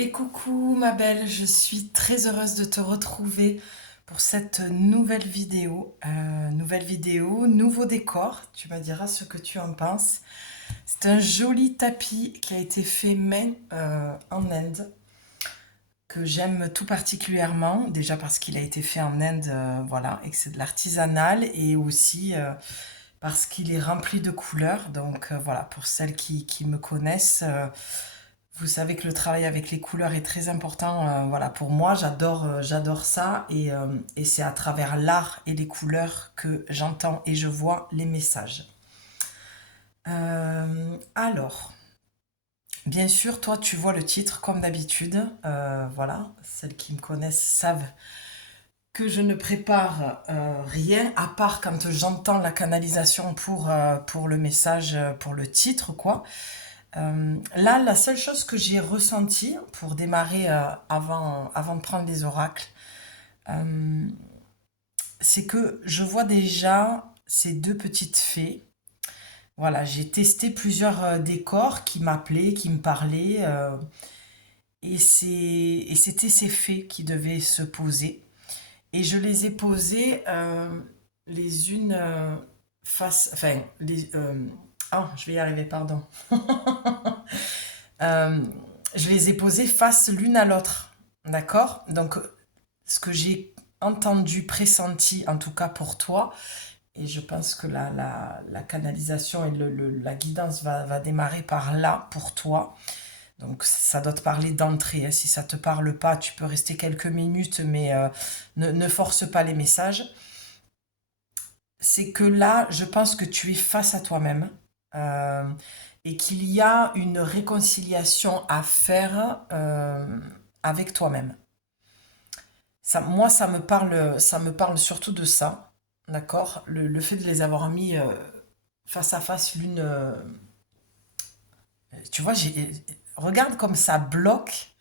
Et coucou ma belle, je suis très heureuse de te retrouver pour cette nouvelle vidéo, nouveau décor. Tu me diras ce que tu en penses. C'est un joli tapis qui a été fait main en Inde, que j'aime tout particulièrement. Déjà parce qu'il a été fait en Inde, voilà, et que c'est de l'artisanal, et aussi parce qu'il est rempli de couleurs. Donc voilà, pour celles qui me connaissent. Vous savez que le travail avec les couleurs est très important. Voilà, pour moi, j'adore ça et c'est à travers l'art et les couleurs que j'entends et je vois les messages. Alors, bien sûr, toi, tu vois le titre comme d'habitude. Voilà, celles qui me connaissent savent que je ne prépare rien à part quand j'entends la canalisation pour le message, pour le titre, quoi. Là, la seule chose que j'ai ressentie pour démarrer avant de prendre les oracles, euh, c'est que je vois déjà ces deux petites fées. Voilà, j'ai testé plusieurs décors qui m'appelaient, qui me parlaient, et c'était ces fées qui devaient se poser. Et je les ai posées les unes face, enfin, je vais y arriver, pardon. Euh, je les ai posées face l'une à l'autre. D'accord? Donc, ce que j'ai entendu, pressenti, en tout cas pour toi, et je pense que la canalisation et la guidance va démarrer par là pour toi. Donc, ça doit te parler d'entrée, hein. Si ça ne te parle pas, tu peux rester quelques minutes, mais ne force pas les messages. C'est que là, je pense que tu es face à toi-même, euh, et qu'il y a une réconciliation à faire avec toi-même. Ça, moi, ça me parle surtout de ça, d'accord? Le fait de les avoir mis face à face l'une, tu vois, regarde comme ça bloque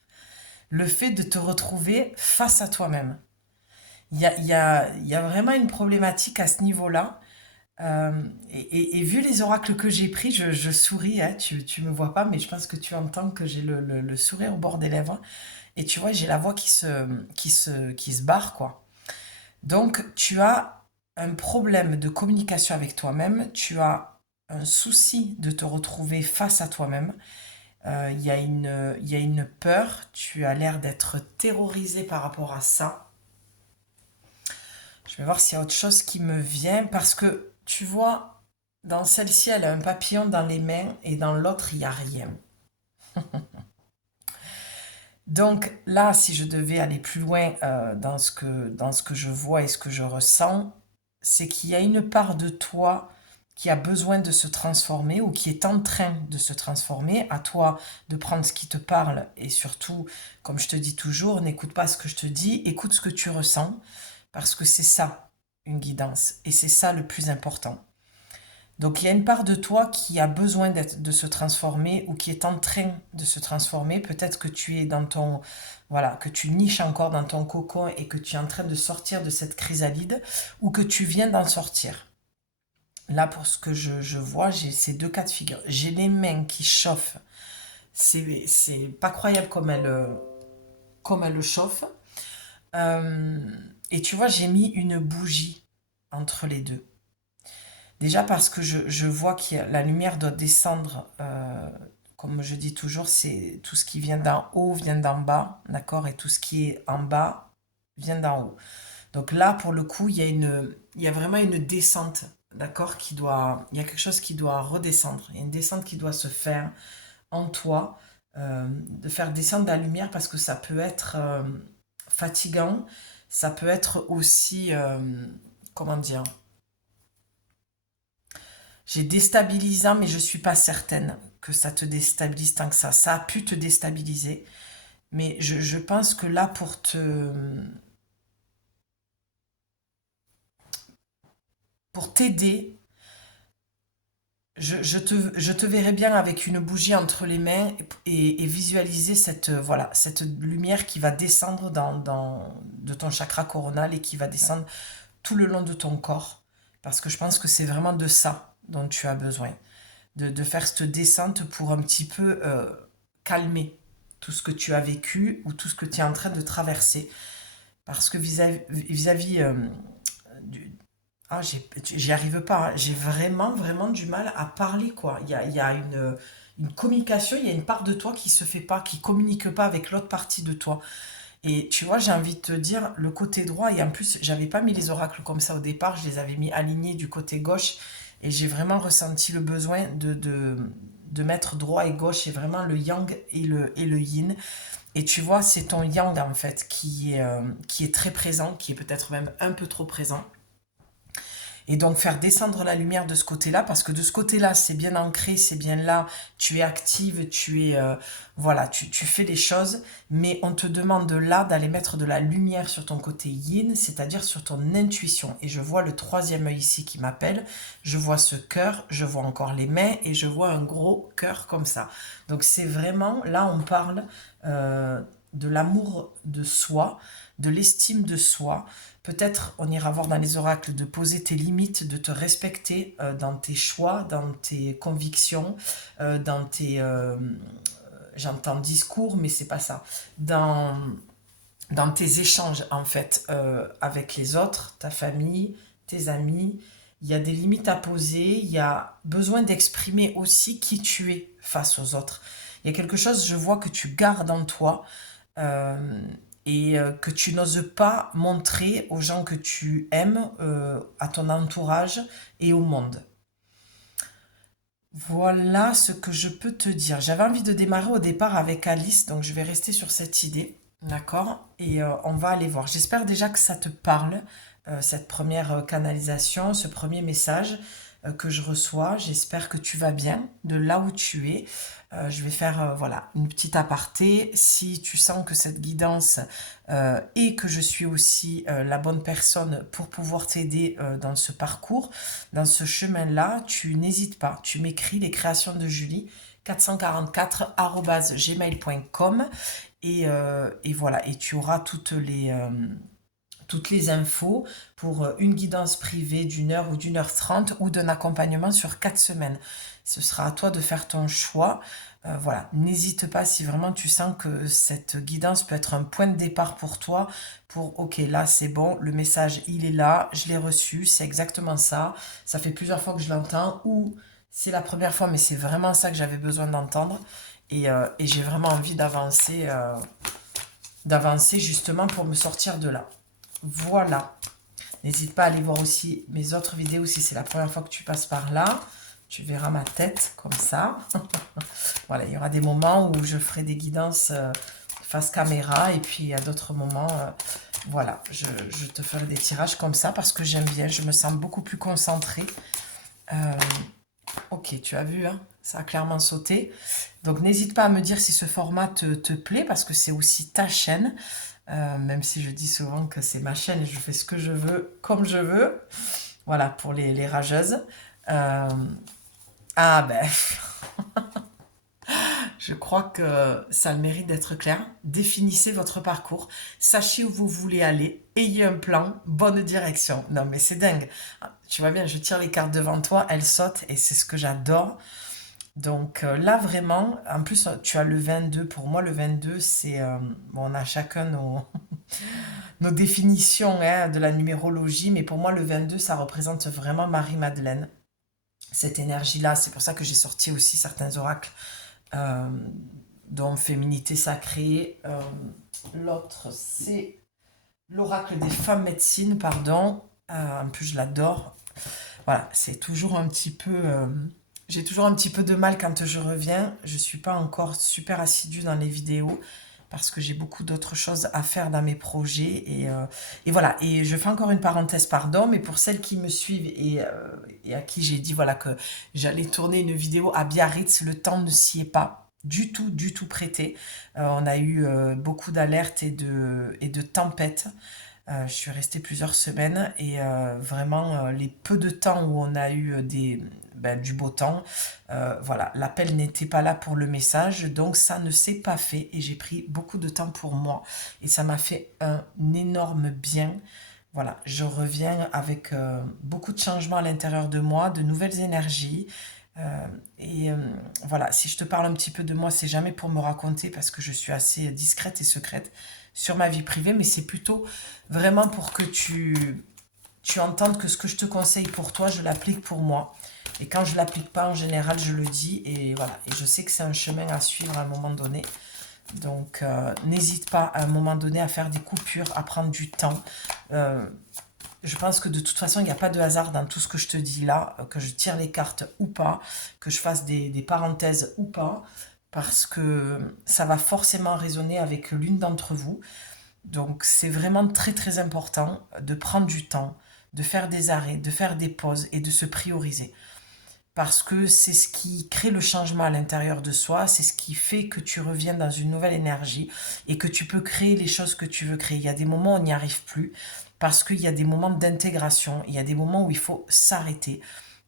le fait de te retrouver face à toi-même. Il y a vraiment une problématique à ce niveau-là. Et vu les oracles que j'ai pris, je souris, hein, tu me vois pas, mais je pense que tu entends que j'ai le sourire au bord des lèvres. Et tu vois, j'ai la voix qui se barre, quoi. Donc, tu as un problème de communication avec toi-même, tu as un souci de te retrouver face à toi-même. Il y a une peur, tu as l'air d'être terrorisé par rapport à ça. Je vais voir s'il y a autre chose qui me vient, parce que tu vois, dans celle-ci, elle a un papillon dans les mains et dans l'autre, il n'y a rien. Donc là, si je devais aller plus loin dans ce que je vois et ce que je ressens, c'est qu'il y a une part de toi qui a besoin de se transformer ou qui est en train de se transformer. À toi de prendre ce qui te parle et surtout, comme je te dis toujours, n'écoute pas ce que je te dis, écoute ce que tu ressens parce que c'est ça, une guidance, et c'est ça le plus important. Donc il y a une part de toi qui a besoin de se transformer ou qui est en train de se transformer. Peut-être que tu es dans ton, voilà, que tu niches encore dans ton cocon et que tu es en train de sortir de cette chrysalide ou que tu viens d'en sortir. Là, pour ce que je vois, j'ai ces deux cas de figure. J'ai les mains qui chauffent. C'est pas croyable comme elles le chauffent. Euh, et tu vois, j'ai mis une bougie entre les deux. Déjà parce que je vois que la lumière doit descendre, comme je dis toujours, c'est tout ce qui vient d'en haut vient d'en bas, d'accord? Et tout ce qui est en bas vient d'en haut. Donc là, pour le coup, il y a vraiment une descente, d'accord? Il y a quelque chose qui doit redescendre. Il y a une descente qui doit se faire en toi, de faire descendre la lumière parce que ça peut être fatigant, ça peut être aussi, comment dire? J'ai déstabilisant, mais je suis pas certaine que ça te déstabilise tant que ça. Ça a pu te déstabiliser, mais je pense que là, pour t'aider, je te verrai bien avec une bougie entre les mains et visualiser cette, voilà, cette lumière qui va descendre de ton chakra coronal et qui va descendre tout le long de ton corps. Parce que je pense que c'est vraiment de ça dont tu as besoin. De faire cette descente pour un petit peu calmer. tout ce que tu as vécu ou tout ce que tu es en train de traverser. Parce que vis-à-vis ah, j'y arrive pas, hein. J'ai vraiment, vraiment du mal à parler, quoi. Il y a une communication, il y a une part de toi qui se fait pas, qui communique pas avec l'autre partie de toi. Et tu vois, j'ai envie de te dire, le côté droit, et en plus, j'avais pas mis les oracles comme ça au départ, je les avais mis alignés du côté gauche, et j'ai vraiment ressenti le besoin de mettre droit et gauche, et vraiment le yang et le yin. Et tu vois, c'est ton yang, en fait, qui est très présent, qui est peut-être même un peu trop présent. Et donc faire descendre la lumière de ce côté-là, parce que de ce côté-là, c'est bien ancré, c'est bien là, tu es active, voilà, tu fais les choses, mais on te demande là d'aller mettre de la lumière sur ton côté yin, c'est-à-dire sur ton intuition. Et je vois le troisième œil ici qui m'appelle, je vois ce cœur, je vois encore les mains, et je vois un gros cœur comme ça. Donc c'est vraiment, là on parle de l'amour de soi, de l'estime de soi. Peut-être on ira voir dans les oracles de poser tes limites, de te respecter dans tes choix, dans tes convictions, dans tes... j'entends discours, mais c'est pas ça. Dans tes échanges, en fait, avec les autres, ta famille, tes amis. Il y a des limites à poser, il y a besoin d'exprimer aussi qui tu es face aux autres. Il y a quelque chose, je vois, que tu gardes en toi, euh, et que tu n'oses pas montrer aux gens que tu aimes, à ton entourage et au monde. Voilà ce que je peux te dire. J'avais envie de démarrer au départ avec Alice, donc je vais rester sur cette idée, d'accord? Et on va aller voir. J'espère déjà que ça te parle, cette première canalisation, ce premier message que je reçois. J'espère que tu vas bien de là où tu es. Je vais faire voilà, une petite aparté. Si tu sens que cette guidance et que je suis aussi la bonne personne pour pouvoir t'aider dans ce parcours, dans ce chemin-là, tu n'hésites pas. Tu m'écris les créations de Julie 444@gmail.com et voilà. Et tu auras toutes les infos pour une guidance privée d'une heure ou d'une heure trente ou d'un accompagnement sur 4 semaines. Ce sera à toi de faire ton choix. Voilà, n'hésite pas si vraiment tu sens que cette guidance peut être un point de départ pour toi, pour ok, là c'est bon, le message il est là, je l'ai reçu, c'est exactement ça, ça fait plusieurs fois que je l'entends, ou c'est la première fois mais c'est vraiment ça que j'avais besoin d'entendre, et j'ai vraiment envie d'avancer justement pour me sortir de là. Voilà. N'hésite pas à aller voir aussi mes autres vidéos si c'est la première fois que tu passes par là. Tu verras ma tête comme ça. Voilà, il y aura des moments où je ferai des guidances face caméra et puis à d'autres moments, voilà, je te ferai des tirages comme ça parce que j'aime bien, je me sens beaucoup plus concentrée. Euh, ok, tu as vu, hein, ça a clairement sauté. Donc n'hésite pas à me dire si ce format te plaît parce que c'est aussi ta chaîne. Même si je dis souvent que c'est ma chaîne et je fais ce que je veux, comme je veux. Voilà, pour les rageuses. Euh, ah ben, je crois que ça a le mérite d'être clair. Définissez votre parcours. Sachez où vous voulez aller. Ayez un plan. Bonne direction. Non mais c'est dingue. Tu vois bien, je tire les cartes devant toi. Elles sautent et c'est ce que j'adore. Donc là vraiment, en plus tu as le 22. Pour moi le 22 c'est... bon, on a chacun nos définitions hein, de la numérologie, mais pour moi, le 22, ça représente vraiment Marie-Madeleine. Cette énergie-là, c'est pour ça que j'ai sorti aussi certains oracles, euh, dont Féminité sacrée. L'autre, c'est l'oracle des femmes médecines, pardon. En plus, je l'adore. Voilà, c'est toujours un petit peu... j'ai toujours un petit peu de mal quand je reviens. Je ne suis pas encore super assidue dans les vidéos parce que j'ai beaucoup d'autres choses à faire dans mes projets. Et voilà, et je fais encore une parenthèse, pardon, mais pour celles qui me suivent et à qui j'ai dit voilà, que j'allais tourner une vidéo à Biarritz, le temps ne s'y est pas du tout prêté. On a eu beaucoup d'alertes et de tempêtes. Je suis restée plusieurs semaines et vraiment les peu de temps où on a eu du beau temps, voilà, l'appel n'était pas là pour le message, donc ça ne s'est pas fait et j'ai pris beaucoup de temps pour moi et ça m'a fait un énorme bien. Voilà, je reviens avec beaucoup de changements à l'intérieur de moi, de nouvelles énergies, Et voilà, si je te parle un petit peu de moi, c'est jamais pour me raconter parce que je suis assez discrète et secrète sur ma vie privée, mais c'est plutôt vraiment pour que tu entendes que ce que je te conseille pour toi, je l'applique pour moi. Et quand je l'applique pas, en général, je le dis. Et voilà, et je sais que c'est un chemin à suivre à un moment donné. Donc, n'hésite pas à un moment donné à faire des coupures, à prendre du temps. Euh, je pense que de toute façon, il n'y a pas de hasard dans tout ce que je te dis là, que je tire les cartes ou pas, que je fasse des parenthèses ou pas, parce que ça va forcément résonner avec l'une d'entre vous. Donc c'est vraiment très très important de prendre du temps, de faire des arrêts, de faire des pauses et de se prioriser. Parce que c'est ce qui crée le changement à l'intérieur de soi, c'est ce qui fait que tu reviens dans une nouvelle énergie et que tu peux créer les choses que tu veux créer. Il y a des moments où on n'y arrive plus parce qu'il y a des moments d'intégration, il y a des moments où il faut s'arrêter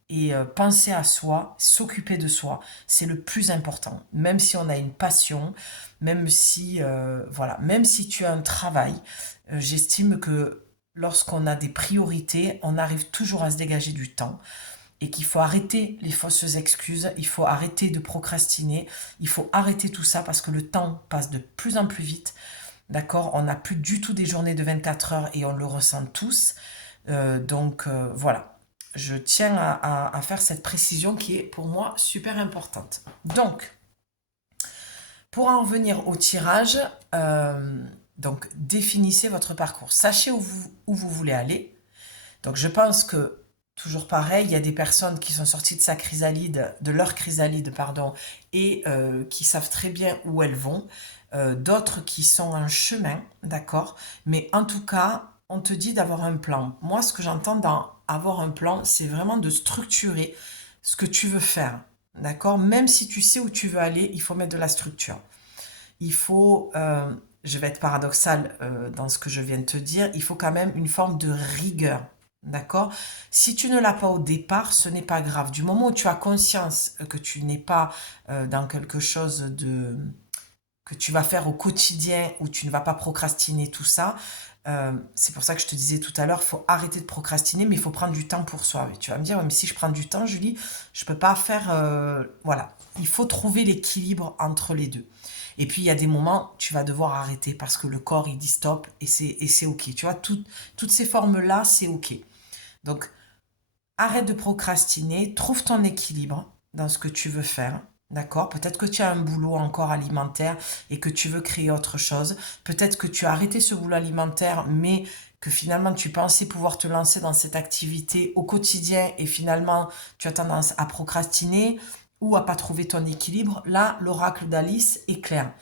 et penser à soi, s'occuper de soi, c'est le plus important. Même si on a une passion, même si voilà, même si tu as un travail, j'estime que lorsqu'on a des priorités, on arrive toujours à se dégager du temps et qu'il faut arrêter les fausses excuses, il faut arrêter de procrastiner, il faut arrêter tout ça parce que le temps passe de plus en plus vite. D'accord? On n'a plus du tout des journées de 24 heures et on le ressent tous. Voilà, je tiens à faire cette précision qui est pour moi super importante. Donc, pour en revenir au tirage, donc définissez votre parcours. Sachez où vous voulez aller. Donc je pense que, toujours pareil, il y a des personnes qui sont sorties de leur chrysalide, pardon, et qui savent très bien où elles vont. D'autres qui sont en chemin, d'accord? Mais en tout cas, on te dit d'avoir un plan. Moi, ce que j'entends dans avoir un plan, c'est vraiment de structurer ce que tu veux faire, d'accord? Même si tu sais où tu veux aller, il faut mettre de la structure. Il faut, je vais être paradoxale dans ce que je viens de te dire, il faut quand même une forme de rigueur. D'accord? Si tu ne l'as pas au départ, ce n'est pas grave. Du moment où tu as conscience que tu n'es pas dans quelque chose de que tu vas faire au quotidien, où tu ne vas pas procrastiner tout ça, c'est pour ça que je te disais tout à l'heure, il faut arrêter de procrastiner, mais il faut prendre du temps pour soi. Et tu vas me dire, ouais, mais si je prends du temps, Julie, je peux pas faire... voilà, il faut trouver l'équilibre entre les deux. Et puis, il y a des moments, tu vas devoir arrêter parce que le corps, il dit stop et c'est OK. Tu vois, toutes ces formes-là, c'est OK. Donc, arrête de procrastiner, trouve ton équilibre dans ce que tu veux faire. D'accord? Peut-être que tu as un boulot encore alimentaire et que tu veux créer autre chose. Peut-être que tu as arrêté ce boulot alimentaire, mais que finalement tu pensais pouvoir te lancer dans cette activité au quotidien et finalement tu as tendance à procrastiner ou à pas trouver ton équilibre. Là, l'oracle d'Alice est clair.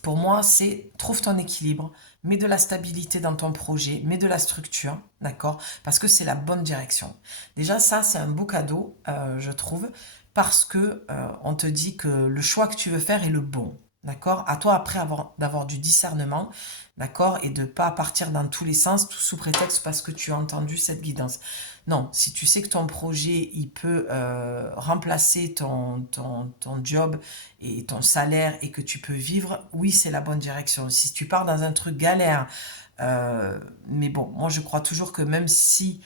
Pour moi, c'est trouve ton équilibre, mets de la stabilité dans ton projet, mets de la structure, d'accord? Parce que c'est la bonne direction. Déjà, ça, c'est un beau cadeau, je trouve, parce que on te dit que le choix que tu veux faire est le bon, d'accord? À toi après d'avoir du discernement, d'accord? Et de pas partir dans tous les sens, tout sous prétexte parce que tu as entendu cette guidance. Non, si tu sais que ton projet, il peut remplacer ton job et ton salaire et que tu peux vivre, oui, c'est la bonne direction. Si tu pars dans un truc galère, mais bon, moi je crois toujours que même si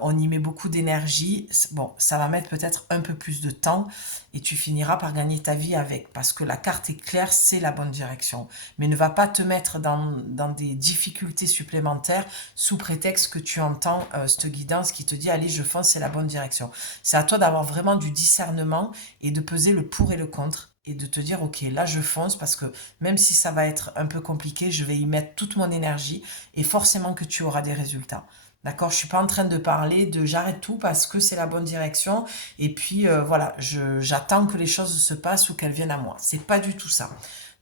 on y met beaucoup d'énergie, bon, ça va mettre peut-être un peu plus de temps et tu finiras par gagner ta vie avec. Parce que la carte est claire, c'est la bonne direction. Mais ne va pas te mettre dans des difficultés supplémentaires sous prétexte que tu entends cette guidance qui te dit, allez, je fonce, c'est la bonne direction. C'est à toi d'avoir vraiment du discernement et de peser le pour et le contre et de te dire, ok, là je fonce parce que même si ça va être un peu compliqué, je vais y mettre toute mon énergie et forcément que tu auras des résultats. D'accord? Je suis pas en train de parler de j'arrête tout parce que c'est la bonne direction et puis voilà, j'attends que les choses se passent ou qu'elles viennent à moi. C'est pas du tout ça.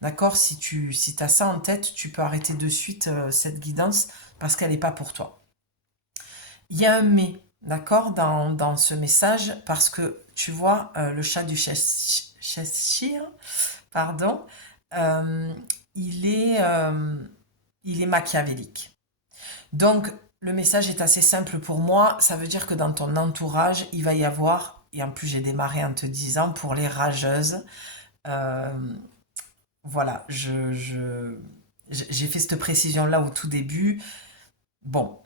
D'accord? Si as ça en tête, tu peux arrêter de suite cette guidance parce qu'elle n'est pas pour toi. Il y a un mais, d'accord, dans ce message parce que tu vois, le chat du Cheshire, pardon, euh, il est, euh, il est machiavélique. Donc, le message est assez simple pour moi. Ça veut dire que dans ton entourage, il va y avoir, et en plus j'ai démarré en te disant, pour les rageuses, euh, voilà, j'ai fait cette précision-là au tout début. Bon,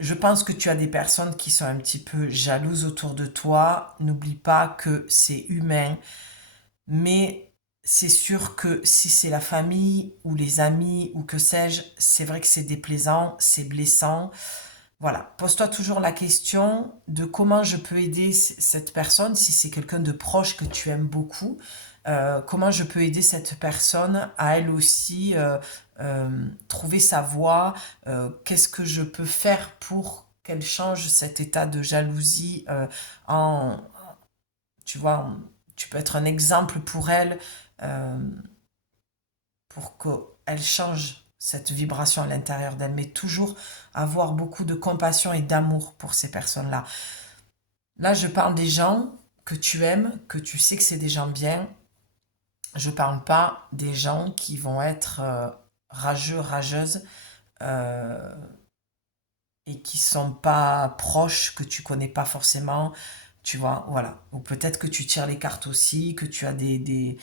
je pense que tu as des personnes qui sont un petit peu jalouses autour de toi. N'oublie pas que c'est humain, mais c'est sûr que si c'est la famille ou les amis ou que sais-je, c'est vrai que c'est déplaisant, c'est blessant. Voilà, pose-toi toujours la question de comment je peux aider cette personne, si c'est quelqu'un de proche que tu aimes beaucoup, comment je peux aider cette personne à elle aussi trouver sa voie, qu'est-ce que je peux faire pour qu'elle change cet état de jalousie en, tu vois, tu peux être un exemple pour elle, euh, pour qu'elle change cette vibration à l'intérieur d'elle, mais toujours avoir beaucoup de compassion et d'amour pour ces personnes-là. Là, je parle des gens que tu aimes, que tu sais que c'est des gens bien. Je parle pas des gens qui vont être rageux, rageuses euh, et qui sont pas proches, que tu connais pas forcément, tu vois, voilà. Ou peut-être que tu tires les cartes aussi, que tu as des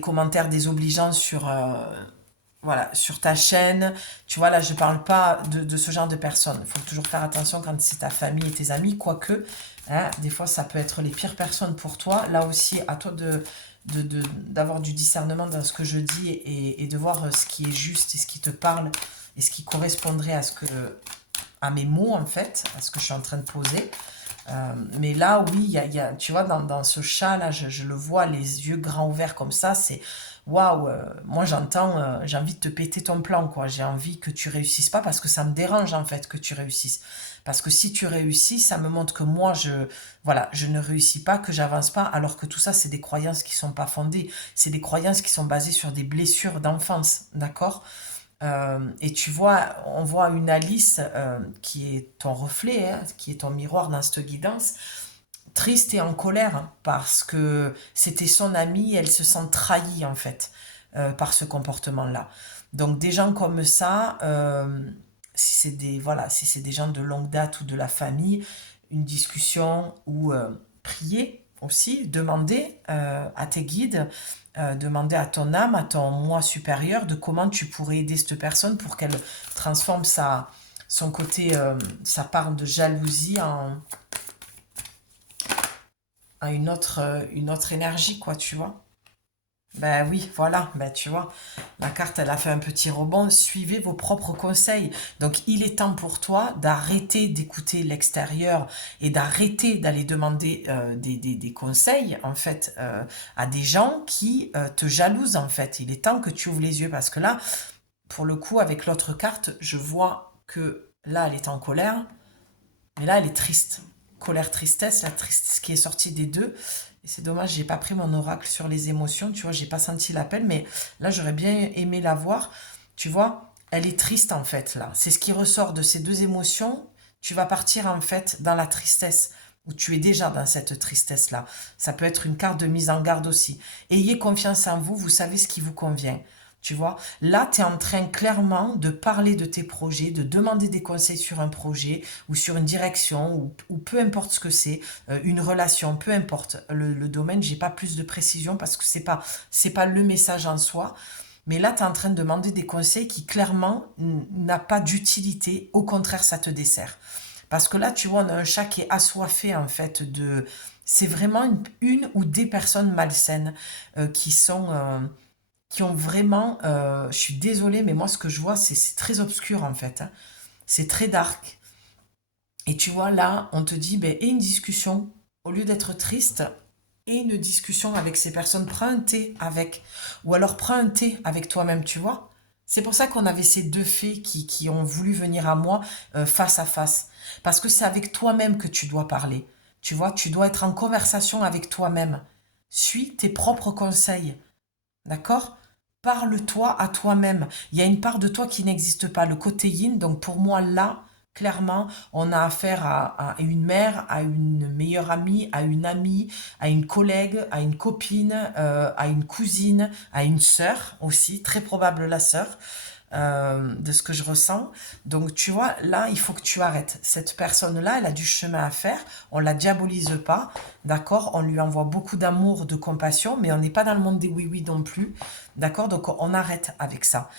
commentaires désobligeants sur, voilà, sur ta chaîne. Tu vois, là, je parle pas de ce genre de personnes. Il faut toujours faire attention quand c'est ta famille et tes amis, quoique, hein, des fois, ça peut être les pires personnes pour toi. Là aussi, à toi d'avoir du discernement dans ce que je dis et de voir ce qui est juste et ce qui te parle et ce qui correspondrait à mes mots, en fait, à ce que je suis en train de poser. Mais là, oui, tu vois, dans ce chat-là, je le vois, les yeux grands ouverts comme ça, c'est waouh, moi j'entends, j'ai envie de te péter ton plan, quoi. J'ai envie que tu réussisses pas parce que ça me dérange en fait que tu réussisses. Parce que si tu réussis, ça me montre que moi, voilà, je ne réussis pas, que j'avance pas, alors que tout ça, c'est des croyances qui sont pas fondées. C'est des croyances qui sont basées sur des blessures d'enfance, d'accord? Et tu vois, on voit une Alice qui est ton reflet, hein, qui est ton miroir dans cette guidance, triste et en colère hein, parce que c'était son amie, elle se sent trahie en fait par ce comportement-là. Donc des gens comme ça, si c'est des voilà, si c'est des gens de longue date ou de la famille, une discussion ou prier aussi, demander à tes guides, demander à ton âme, à ton moi supérieur de comment tu pourrais aider cette personne pour qu'elle transforme son côté, sa part de jalousie à une autre énergie, quoi, tu vois. Ben oui, voilà, ben tu vois, la carte, elle a fait un petit rebond. Suivez vos propres conseils. Donc, il est temps pour toi d'arrêter d'écouter l'extérieur et d'arrêter d'aller demander des conseils, en fait, à des gens qui te jalousent, en fait. Il est temps que tu ouvres les yeux parce que là, pour le coup, avec l'autre carte, je vois que là, elle est en colère, mais là, elle est triste. Colère, tristesse, la tristesse qui est sortie des deux. Et c'est dommage, j'ai pas pris mon oracle sur les émotions, tu vois, j'ai pas senti l'appel, mais là, j'aurais bien aimé la voir. Tu vois, elle est triste en fait, là. C'est ce qui ressort de ces deux émotions. Tu vas partir en fait dans la tristesse, ou tu es déjà dans cette tristesse-là. Ça peut être une carte de mise en garde aussi. Ayez confiance en vous, vous savez ce qui vous convient. Tu vois, là, tu es en train clairement de parler de tes projets, de demander des conseils sur un projet ou sur une direction ou peu importe ce que c'est, une relation, peu importe le domaine, j'ai pas plus de précision parce que c'est pas le message en soi. Mais là, tu es en train de demander des conseils qui clairement n'a pas d'utilité, au contraire, ça te dessert. Parce que là, tu vois, on a un chat qui est assoiffé en fait de... C'est vraiment une ou des personnes malsaines qui sont... qui ont vraiment, je suis désolée, mais moi ce que je vois, c'est très obscur en fait, hein. C'est très dark. Et tu vois, là, on te dit, ben, et une discussion, au lieu d'être triste, et une discussion avec ces personnes, prends un thé avec, ou alors prends un thé avec toi-même, tu vois. C'est pour ça qu'on avait ces deux fées qui ont voulu venir à moi face à face. Parce que c'est avec toi-même que tu dois parler. Tu vois, tu dois être en conversation avec toi-même. Suis tes propres conseils. D'accord? Parle-toi à toi-même. Il y a une part de toi qui n'existe pas, le côté yin. Donc pour moi, là, clairement, on a affaire à une mère, à une meilleure amie, à une collègue, à une copine, à une cousine, à une sœur aussi, très probable la sœur. de ce que je ressens. Donc, tu vois, là, il faut que tu arrêtes. Cette personne-là, elle a du chemin à faire. On la diabolise pas, d'accord? On lui envoie beaucoup d'amour, de compassion, mais on n'est pas dans le monde des oui-oui non plus, d'accord? Donc, on arrête avec ça.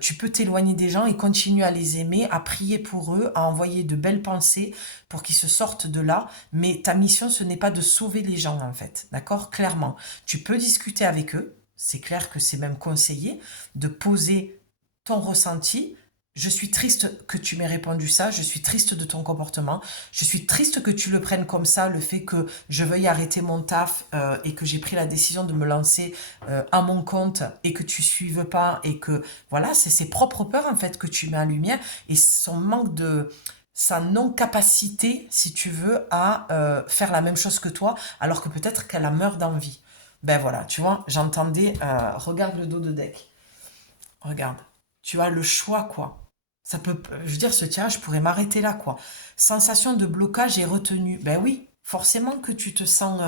Tu peux t'éloigner des gens et continuer à les aimer, à prier pour eux, à envoyer de belles pensées pour qu'ils se sortent de là. Mais ta mission, ce n'est pas de sauver les gens, en fait, d'accord? Clairement. Tu peux discuter avec eux. C'est clair que c'est même conseillé de poser ton ressenti. Je suis triste que tu m'aies répondu ça, je suis triste de ton comportement, je suis triste que tu le prennes comme ça, le fait que je veuille arrêter mon taf et que j'ai pris la décision de me lancer à mon compte et que tu suives pas et que voilà, c'est ses propres peurs en fait que tu mets en lumière et son manque de sa non-capacité, si tu veux, à faire la même chose que toi, alors que peut-être qu'elle a meurt d'envie. Ben voilà, tu vois, j'entendais, regarde le dos de deck. Regarde, tu as le choix, quoi. Ça peut, je veux dire, ce tirage, je pourrais m'arrêter là, quoi. Sensation de blocage et retenue. Ben oui, forcément que tu te sens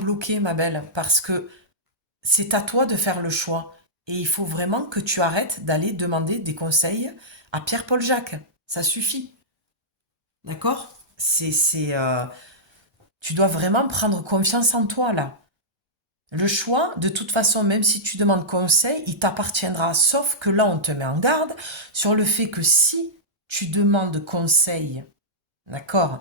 bloqué, ma belle, parce que c'est à toi de faire le choix. Et il faut vraiment que tu arrêtes d'aller demander des conseils à Pierre-Paul Jacques. Ça suffit. D'accord? Tu dois vraiment prendre confiance en toi, là. Le choix, de toute façon, même si tu demandes conseil, il t'appartiendra. Sauf que là, on te met en garde sur le fait que si tu demandes conseil, d'accord,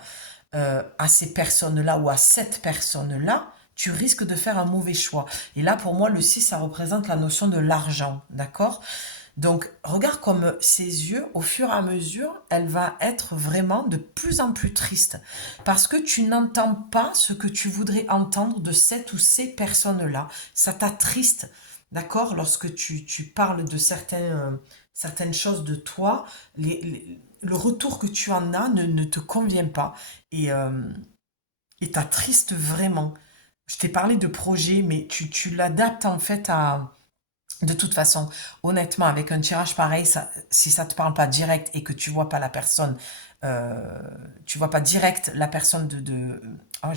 à ces personnes-là ou à cette personne-là, tu risques de faire un mauvais choix. Et là, pour moi, le 6, ça représente la notion de l'argent, d'accord? Donc, regarde comme ses yeux, au fur et à mesure, elle va être vraiment de plus en plus triste. Parce que tu n'entends pas ce que tu voudrais entendre de cette ou ces personnes-là. Ça t'attriste, d'accord? Lorsque tu parles de certaines choses de toi, le retour que tu en as ne te convient pas. Et t'attriste vraiment. Je t'ai parlé de projet, mais tu l'adaptes en fait à de toute façon, honnêtement, avec un tirage pareil, si ça te parle pas direct et que tu vois pas la personne, euh, tu vois pas direct la personne Oh,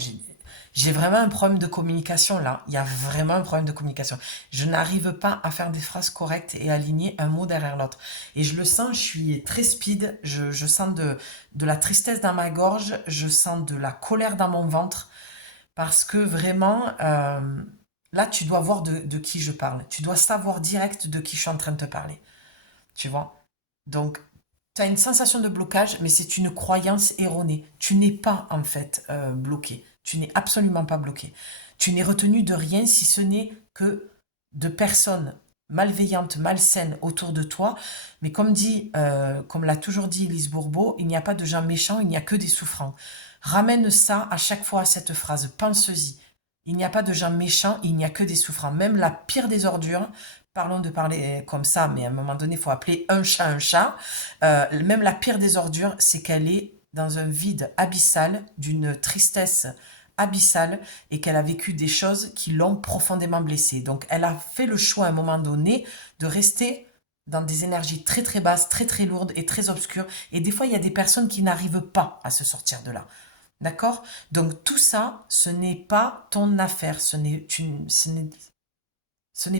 j'ai vraiment un problème de communication là. Il y a vraiment un problème de communication. Je n'arrive pas à faire des phrases correctes et aligner un mot derrière l'autre. Et je le sens, je suis très speed. Je sens de la tristesse dans ma gorge. Je sens de la colère dans mon ventre. Parce que vraiment, là, tu dois voir de qui je parle. Tu dois savoir direct de qui je suis en train de te parler. Tu vois? Donc, tu as une sensation de blocage, mais c'est une croyance erronée. Tu n'es pas, en fait, bloqué. Tu n'es absolument pas bloqué. Tu n'es retenu de rien si ce n'est que de personnes malveillantes, malsaines autour de toi. Mais comme l'a toujours dit Lise Bourbeau, il n'y a pas de gens méchants, il n'y a que des souffrants. Ramène ça à chaque fois à cette phrase. Pense-y. Il n'y a pas de gens méchants, il n'y a que des souffrants. Même la pire des ordures, parlons de parler comme ça, mais à un moment donné, il faut appeler un chat un chat. Même la pire des ordures, c'est qu'elle est dans un vide abyssal, d'une tristesse abyssale, et qu'elle a vécu des choses qui l'ont profondément blessée. Donc elle a fait le choix à un moment donné de rester dans des énergies très très basses, très très lourdes et très obscures. Et des fois, il y a des personnes qui n'arrivent pas à se sortir de là. D'accord? Donc tout ça, ce n'est pas ton affaire, ce n'est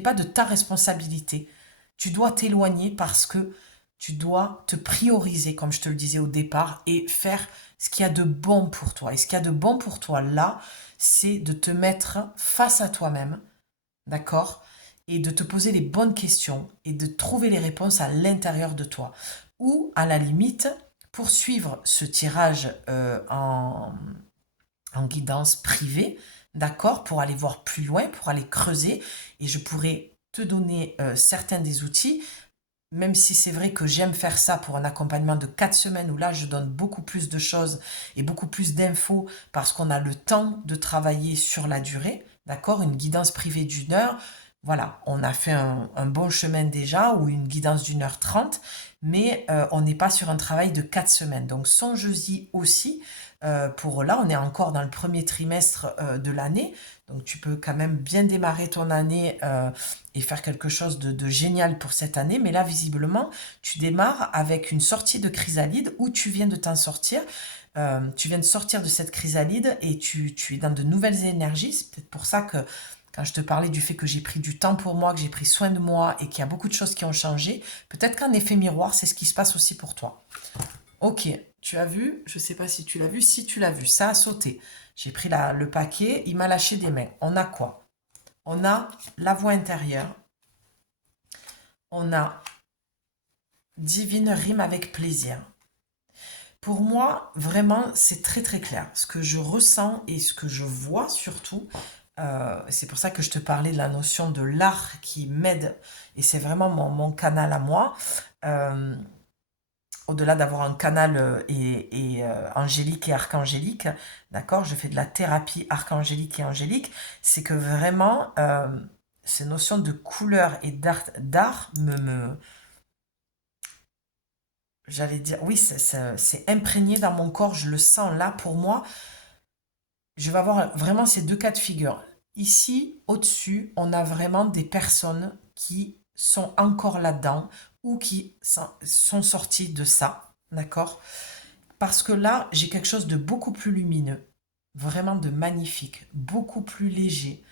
pas de ta responsabilité. Tu dois t'éloigner parce que tu dois te prioriser, comme je te le disais au départ, et faire ce qu'il y a de bon pour toi. Et ce qu'il y a de bon pour toi là, c'est de te mettre face à toi-même, d'accord? Et de te poser les bonnes questions et de trouver les réponses à l'intérieur de toi. Ou à la limite, poursuivre ce tirage en guidance privée, d'accord, pour aller voir plus loin, pour aller creuser, et je pourrais te donner certains des outils, même si c'est vrai que j'aime faire ça pour un accompagnement de 4 semaines, où là je donne beaucoup plus de choses et beaucoup plus d'infos, parce qu'on a le temps de travailler sur la durée, d'accord, une guidance privée d'1 heure, voilà, on a fait un bon chemin déjà, ou une guidance d'1 h 30, mais on n'est pas sur un travail de 4 semaines. Donc songe-y aussi, pour là, on est encore dans le premier trimestre de l'année, donc tu peux quand même bien démarrer ton année et faire quelque chose de génial pour cette année. Mais là, visiblement, tu démarres avec une sortie de chrysalide où tu viens de t'en sortir. Tu viens de sortir de cette chrysalide et tu es dans de nouvelles énergies. C'est peut-être pour ça que quand je te parlais du fait que j'ai pris du temps pour moi, que j'ai pris soin de moi et qu'il y a beaucoup de choses qui ont changé, peut-être qu'en effet miroir, c'est ce qui se passe aussi pour toi. Ok, tu as vu? Je ne sais pas si tu l'as vu. Si tu l'as vu, ça a sauté. J'ai pris le paquet, il m'a lâché des mains. On a quoi? On a la voix intérieure. On a divine rime avec plaisir. Pour moi, vraiment, c'est très très clair. Ce que je ressens et ce que je vois surtout, c'est pour ça que je te parlais de la notion de l'art qui m'aide, et c'est vraiment mon canal à moi. Euh, Au-delà d'avoir un canal angélique et archangélique, d'accord, je fais de la thérapie archangélique et angélique, c'est que vraiment, ces notions de couleur et d'art j'allais dire, oui, c'est imprégné dans mon corps, je le sens là, pour moi, je vais avoir vraiment ces deux cas de figure. Ici, au-dessus, on a vraiment des personnes qui sont encore là-dedans ou qui sont sorties de ça, d'accord? Parce que là, j'ai quelque chose de beaucoup plus lumineux, vraiment de magnifique, beaucoup plus léger.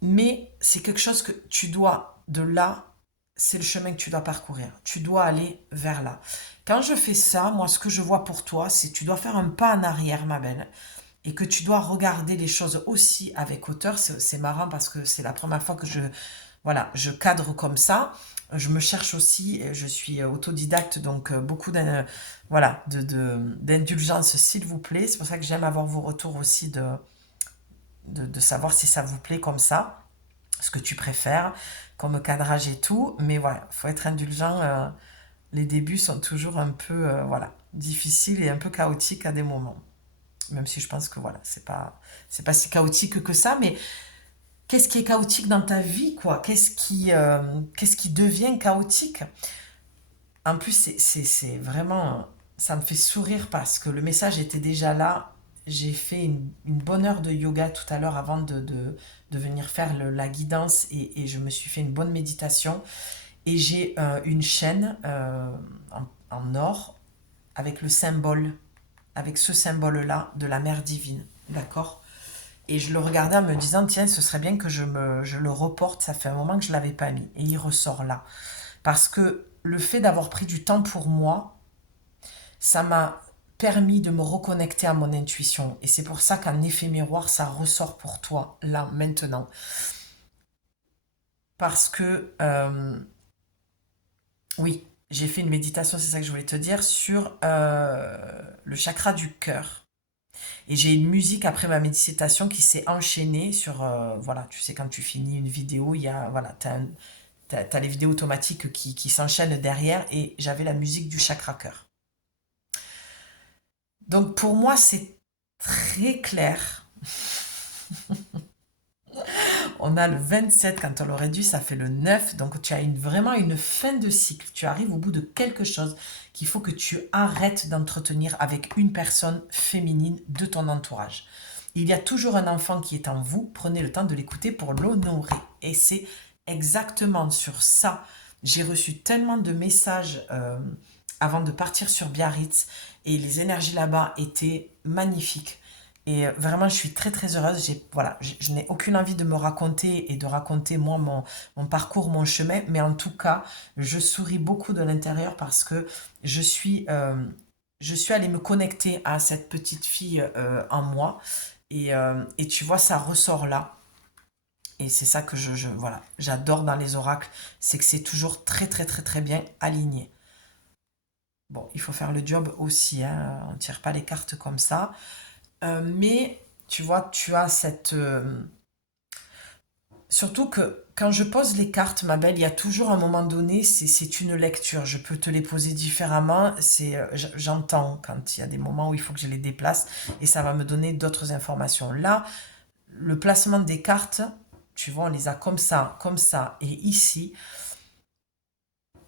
Mais c'est quelque chose que tu dois, de là, c'est le chemin que tu dois parcourir. Tu dois aller vers là. Quand je fais ça, moi, ce que je vois pour toi, c'est que tu dois faire un pas en arrière, ma belle, et que tu dois regarder les choses aussi avec hauteur. C'est marrant parce que c'est la première fois que voilà, je cadre comme ça. Je me cherche aussi, je suis autodidacte, donc beaucoup voilà, d'indulgence, s'il vous plaît. C'est pour ça que j'aime avoir vos retours aussi de savoir si ça vous plaît comme ça, ce que tu préfères, comme cadrage et tout. Mais voilà, il faut être indulgent. Les débuts sont toujours un peu voilà, difficiles et un peu chaotiques à des moments. Même si je pense que voilà, c'est pas si chaotique que ça, mais qu'est-ce qui est chaotique dans ta vie, quoi? Qu'est-ce qui devient chaotique? En plus, c'est vraiment, ça me fait sourire parce que le message était déjà là. J'ai fait une bonne heure de yoga tout à l'heure avant de venir faire la guidance et je me suis fait une bonne méditation. Et j'ai une chaîne en or avec le symbole, avec ce symbole-là de la mère divine. D'accord? Et je le regardais en me disant, tiens, ce serait bien que je le reporte. Ça fait un moment que je ne l'avais pas mis. Et il ressort là. Parce que le fait d'avoir pris du temps pour moi, ça m'a permis de me reconnecter à mon intuition. Et c'est pour ça qu'en effet miroir, ça ressort pour toi, là, maintenant. Parce que, oui, j'ai fait une méditation, c'est ça que je voulais te dire, sur le chakra du cœur. Et j'ai une musique après ma méditation qui s'est enchaînée sur, voilà, tu sais, quand tu finis une vidéo, il y a, voilà, t'as les vidéos automatiques qui s'enchaînent derrière et j'avais la musique du chakra cœur. Donc pour moi, c'est très clair. On a le 27 quand on l'aurait dû, ça fait le 9. Donc tu as vraiment une fin de cycle. Tu arrives au bout de quelque chose qu'il faut que tu arrêtes d'entretenir avec une personne féminine de ton entourage. Il y a toujours un enfant qui est en vous. Prenez le temps de l'écouter pour l'honorer. Et c'est exactement sur ça. J'ai reçu tellement de messages avant de partir sur Biarritz et les énergies là-bas étaient magnifiques. Et vraiment, je suis très très heureuse. Voilà, je n'ai aucune envie de me raconter et de raconter moi mon parcours, mon chemin, mais en tout cas, je souris beaucoup de l'intérieur parce que je suis allée me connecter à cette petite fille en moi. Et tu vois, ça ressort là. Et c'est ça que voilà, j'adore dans les oracles, c'est que c'est toujours très très très très bien aligné. Bon, il faut faire le job aussi, hein, on ne tire pas les cartes comme ça. Mais tu vois, tu as cette... surtout que quand je pose les cartes, ma belle, il y a toujours un moment donné, c'est une lecture. Je peux te les poser différemment. J'entends quand il y a des moments où il faut que je les déplace et ça va me donner d'autres informations. Là, le placement des cartes, tu vois, on les a comme ça. Et ici,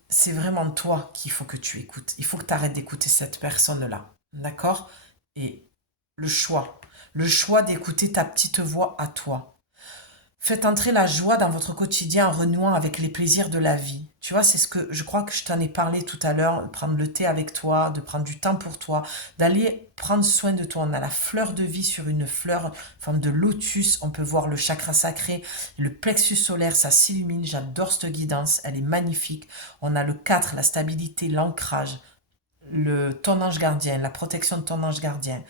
c'est vraiment toi qu'il faut que tu écoutes. Il faut que tu arrêtes d'écouter cette personne-là. D'accord? Et le choix d'écouter ta petite voix à toi. Faites entrer la joie dans votre quotidien en renouant avec les plaisirs de la vie. Tu vois, c'est ce que je crois que je t'en ai parlé tout à l'heure, de prendre le thé avec toi, de prendre du temps pour toi, d'aller prendre soin de toi. On a la fleur de vie sur une fleur en forme de lotus. On peut voir le chakra sacré, le plexus solaire, ça s'illumine. J'adore cette guidance, elle est magnifique. On a le 4, la stabilité, l'ancrage, ton ange gardien, la protection de ton ange gardien.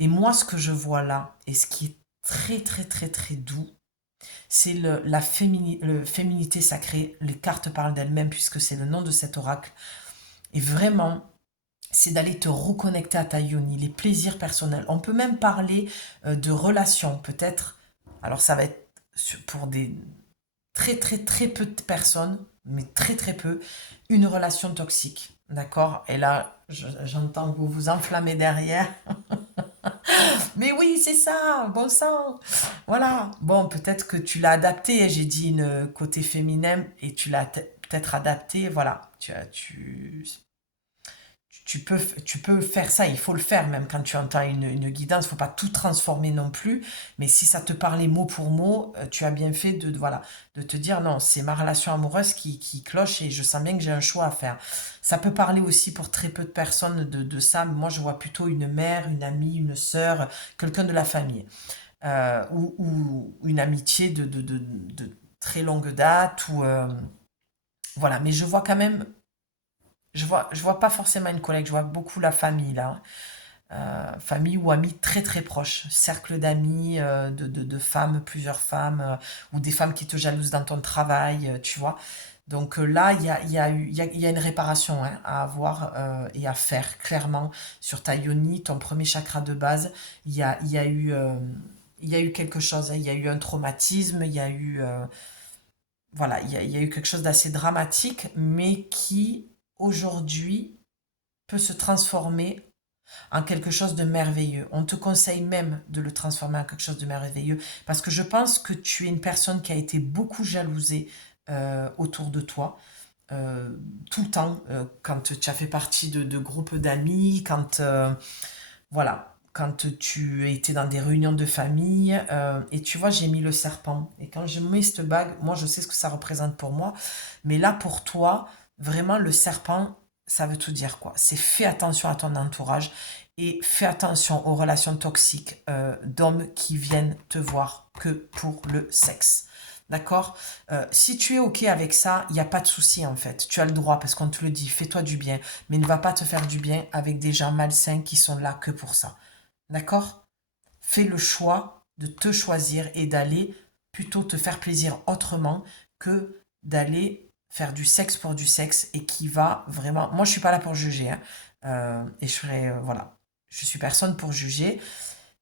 Et moi, ce que je vois là, et ce qui est très, très, très, très doux, c'est le féminité sacrée. Les cartes parlent d'elles-mêmes puisque c'est le nom de cet oracle. Et vraiment, c'est d'aller te reconnecter à ta yoni, les plaisirs personnels. On peut même parler de relations, peut-être. Alors ça va être pour des très très très peu de personnes, mais très très peu, une relation toxique. D'accord? Et là, j'entends que vous vous enflammez derrière. Mais oui, c'est ça, bon sang. Voilà. Bon, peut-être que tu l'as adapté, hein. J'ai dit une côté féminin et tu l'as peut-être adapté. Voilà. Tu peux faire ça, il faut le faire même quand tu entends une guidance, il ne faut pas tout transformer non plus, mais si ça te parlait mot pour mot, tu as bien fait voilà, de te dire non, c'est ma relation amoureuse qui cloche et je sens bien que j'ai un choix à faire. Ça peut parler aussi pour très peu de personnes de ça, mais moi je vois plutôt une mère, une amie, une sœur, quelqu'un de la famille, ou une amitié de très longue date, voilà, mais je vois quand même je vois pas forcément une collègue, je vois beaucoup la famille là. Famille ou amis très très proches, cercle d'amis, de femmes, plusieurs femmes, ou des femmes qui te jalousent dans ton travail, tu vois. Donc là, il y a une réparation hein, à avoir et à faire clairement sur ta yoni, ton premier chakra de base. Il y a eu quelque chose, hein, il y a eu un traumatisme, il y a eu voilà, il y a eu quelque chose d'assez dramatique, mais qui aujourd'hui peut se transformer en quelque chose de merveilleux. On te conseille même de le transformer en quelque chose de merveilleux parce que je pense que tu es une personne qui a été beaucoup jalousée autour de toi. euh, Tout le temps, quand tu as fait partie de groupes d'amis, voilà, quand tu étais dans des réunions de famille, et tu vois, j'ai mis le serpent. Et quand je mets cette bague, moi, je sais ce que ça représente pour moi, mais là, pour toi, vraiment, le serpent, ça veut tout dire, quoi. C'est fais attention à ton entourage et fais attention aux relations toxiques d'hommes qui viennent te voir que pour le sexe. D'accord? Si tu es OK avec ça, il n'y a pas de souci en fait. Tu as le droit parce qu'on te le dit, fais-toi du bien, mais ne va pas te faire du bien avec des gens malsains qui sont là que pour ça. D'accord? Fais le choix de te choisir et d'aller plutôt te faire plaisir autrement que d'aller faire du sexe pour du sexe et qui va vraiment... Moi, je suis pas là pour juger, hein. Et je ferai... voilà. Je suis personne pour juger,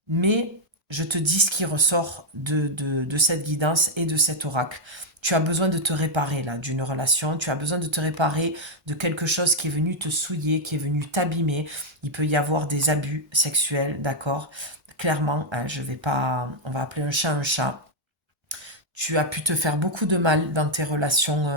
mais je te dis ce qui ressort de cette guidance et de cet oracle. Tu as besoin de te réparer là d'une relation, tu as besoin de te réparer de quelque chose qui est venu te souiller, qui est venu t'abîmer. Il peut y avoir des abus sexuels, d'accord? Clairement, hein, je vais pas, on va appeler un chat un chat. Tu as pu te faire beaucoup de mal dans tes relations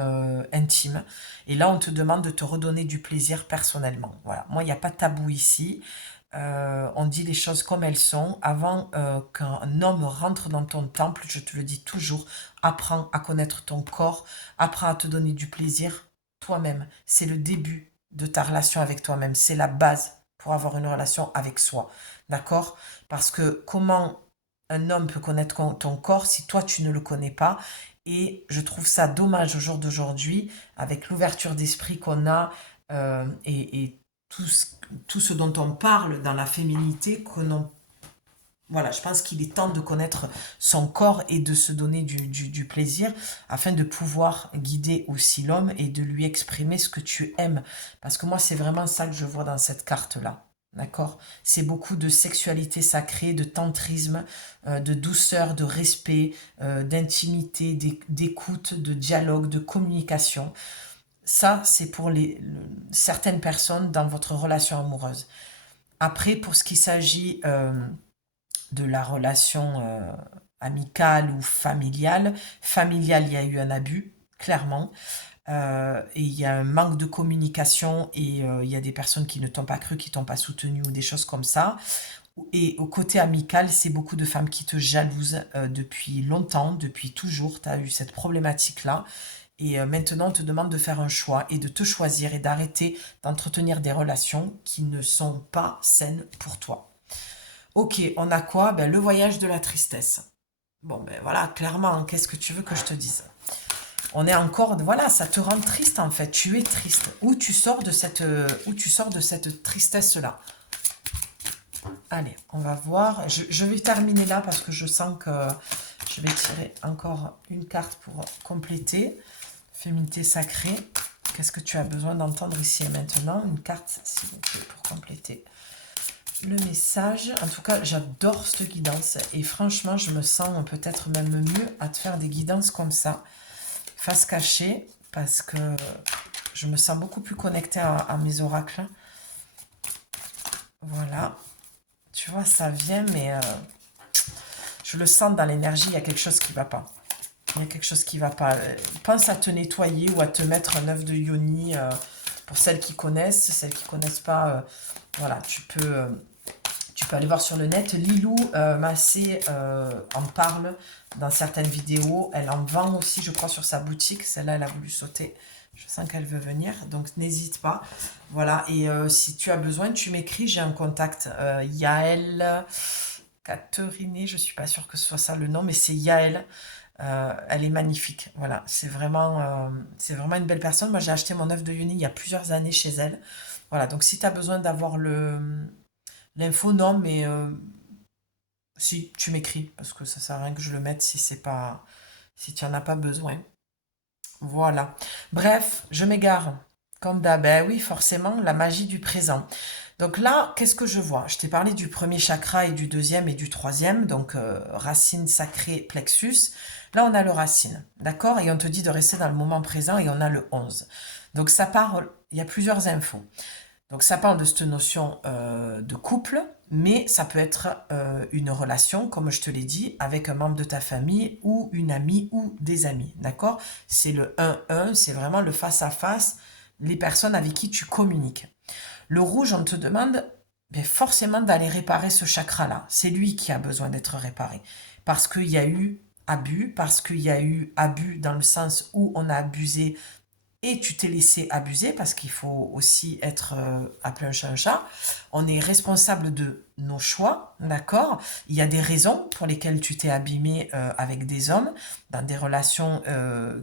intimes. Et là, on te demande de te redonner du plaisir personnellement. Voilà. Moi, il n'y a pas de tabou ici. On dit les choses comme elles sont. Avant qu'un homme rentre dans ton temple, je te le dis toujours, apprends à connaître ton corps, apprends à te donner du plaisir toi-même. C'est le début de ta relation avec toi-même. C'est la base pour avoir une relation avec soi. D'accord? Parce que comment un homme peut connaître ton corps si toi tu ne le connais pas? Et je trouve ça dommage au jour d'aujourd'hui, avec l'ouverture d'esprit qu'on a et tout ce dont on parle dans la féminité, voilà, je pense qu'il est temps de connaître son corps et de se donner du plaisir afin de pouvoir guider aussi l'homme et de lui exprimer ce que tu aimes. Parce que moi, c'est vraiment ça que je vois dans cette carte-là. D'accord? C'est beaucoup de sexualité sacrée, de tantrisme, de douceur, de respect, d'intimité, d'écoute, de dialogue, de communication. Ça, c'est pour certaines personnes dans votre relation amoureuse. Après, pour ce qui s'agit de la relation amicale ou familiale, familiale, il y a eu un abus, clairement. Et il y a un manque de communication et il y a des personnes qui ne t'ont pas cru, qui t'ont pas soutenu ou des choses comme ça. Et au côté amical, c'est beaucoup de femmes qui te jalousent depuis longtemps, depuis toujours. Tu as eu cette problématique-là. Et maintenant, on te demande de faire un choix et de te choisir et d'arrêter d'entretenir des relations qui ne sont pas saines pour toi. Ok, on a quoi? Ben, le voyage de la tristesse. Bon, ben voilà, clairement, hein, qu'est-ce que tu veux que je te dise? On est encore, voilà, ça te rend triste en fait. Tu es triste. Où tu sors de cette tristesse-là? Allez, on va voir. Je vais terminer là parce que je sens que je vais tirer encore une carte pour compléter. Féminité sacrée. Qu'est-ce que tu as besoin d'entendre ici et maintenant? Une carte, s'il vous plaît, pour compléter le message. En tout cas, j'adore cette guidance. Et franchement, je me sens peut-être même mieux à te faire des guidances comme ça, face cachée, parce que je me sens beaucoup plus connectée à mes oracles. Voilà. Tu vois, ça vient, mais je le sens dans l'énergie, il y a quelque chose qui ne va pas. Il y a quelque chose qui ne va pas. Pense à te nettoyer ou à te mettre un œuf de yoni. Pour celles qui connaissent, celles qui ne connaissent pas, voilà, tu peux aller voir sur le net. Lilou Massé en parle dans certaines vidéos. Elle en vend aussi, je crois, sur sa boutique. Celle-là, elle a voulu sauter. Je sens qu'elle veut venir, donc n'hésite pas. Voilà, et si tu as besoin, tu m'écris. J'ai un contact, Yael Catherine, je ne suis pas sûre que ce soit ça le nom, mais c'est Yael. Elle est magnifique. Voilà, c'est vraiment une belle personne. Moi, j'ai acheté mon œuf de Yoni il y a plusieurs années chez elle. Voilà, donc si tu as besoin d'avoir l'info, non, mais si, tu m'écris, parce que ça sert à rien que je le mette si tu n'en as pas besoin. Voilà. Bref, je m'égare. Comme d'hab, ben oui, forcément, la magie du présent. Donc là, qu'est-ce que je vois? Je t'ai parlé du premier chakra et du deuxième et du troisième, donc racine sacrée, plexus. Là, on a le racine, d'accord? Et on te dit de rester dans le moment présent et on a le 11. Donc ça parle, il y a plusieurs infos. Donc ça parle de cette notion de couple, mais ça peut être une relation, comme je te l'ai dit, avec un membre de ta famille ou une amie ou des amis, d'accord? C'est le 1-1, c'est vraiment le face-à-face, les personnes avec qui tu communiques. Le rouge, on te demande ben, forcément d'aller réparer ce chakra-là. C'est lui qui a besoin d'être réparé. Parce qu'il y a eu abus, parce qu'il y a eu abus dans le sens où on a abusé et tu t'es laissé abuser, parce qu'il faut aussi être appelé un chat un chat. On est responsable de nos choix, d'accord? Il y a des raisons pour lesquelles tu t'es abîmé avec des hommes, dans des relations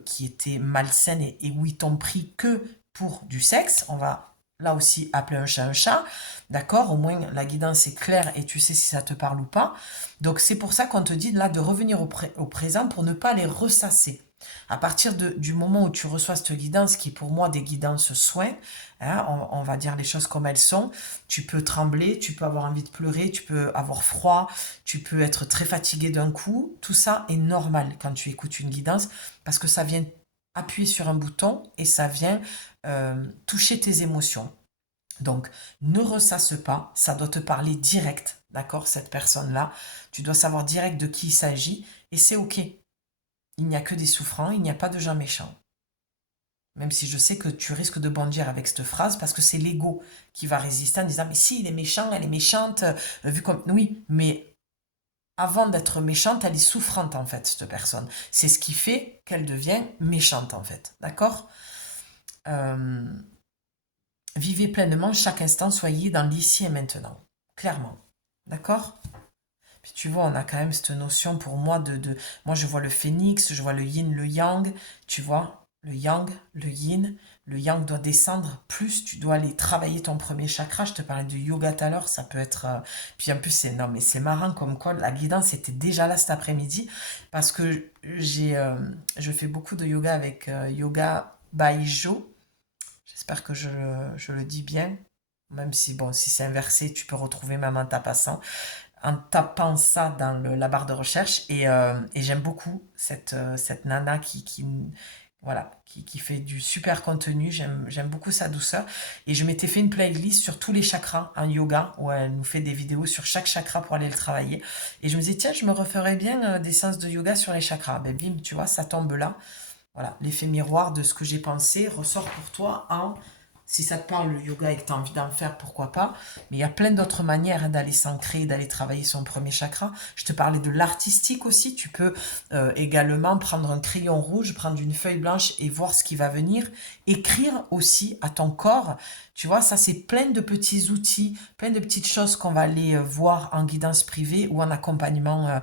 qui étaient malsaines et où ils t'ont pris que pour du sexe. On va là aussi appeler un chat, d'accord? Au moins la guidance est claire et tu sais si ça te parle ou pas. Donc c'est pour ça qu'on te dit là de revenir au présent pour ne pas les ressasser. À partir du moment où tu reçois cette guidance, qui est pour moi des guidances soins, hein, on va dire les choses comme elles sont, tu peux trembler, tu peux avoir envie de pleurer, tu peux avoir froid, tu peux être très fatigué d'un coup. Tout ça est normal quand tu écoutes une guidance parce que ça vient appuyer sur un bouton et ça vient toucher tes émotions. Donc, ne ressasse pas, ça doit te parler direct, d'accord, cette personne-là. Tu dois savoir direct de qui il s'agit et c'est OK. Il n'y a que des souffrants, il n'y a pas de gens méchants. Même si je sais que tu risques de bondir avec cette phrase parce que c'est l'ego qui va résister en disant mais si, il est méchant, elle est méchante, vu comme... Oui, mais avant d'être méchante, elle est souffrante en fait, cette personne. C'est ce qui fait qu'elle devient méchante en fait, d'accord? Vivez pleinement chaque instant, soyez dans l'ici et maintenant, clairement, d'accord? Puis tu vois, on a quand même cette notion pour moi moi je vois le phénix, je vois le yin, le yang, tu vois, le yang, le yin, le yang doit descendre, plus tu dois aller travailler ton premier chakra, je te parlais du yoga tout à l'heure, ça peut être, puis en plus non mais c'est marrant comme quoi la guidance était déjà là cet après-midi, parce que je fais beaucoup de yoga avec Yoga by Jo, j'espère que je le dis bien, même si bon, si c'est inversé, tu peux retrouver même en tapant ça dans la barre de recherche. Et j'aime beaucoup cette nana voilà, qui fait du super contenu. J'aime beaucoup sa douceur. Et je m'étais fait une playlist sur tous les chakras en yoga, où elle nous fait des vidéos sur chaque chakra pour aller le travailler. Et je me disais, tiens, je me referais bien des séances de yoga sur les chakras. Ben bim, tu vois, ça tombe là. Voilà, l'effet miroir de ce que j'ai pensé ressort pour toi en Si ça te parle, le yoga, et que tu as envie d'en faire, pourquoi pas. Mais il y a plein d'autres manières hein, d'aller s'ancrer, d'aller travailler son premier chakra. Je te parlais de l'artistique aussi. Tu peux également prendre un crayon rouge, prendre une feuille blanche et voir ce qui va venir. Écrire aussi à ton corps. Tu vois, ça, c'est plein de petits outils, plein de petites choses qu'on va aller voir en guidance privée ou en accompagnement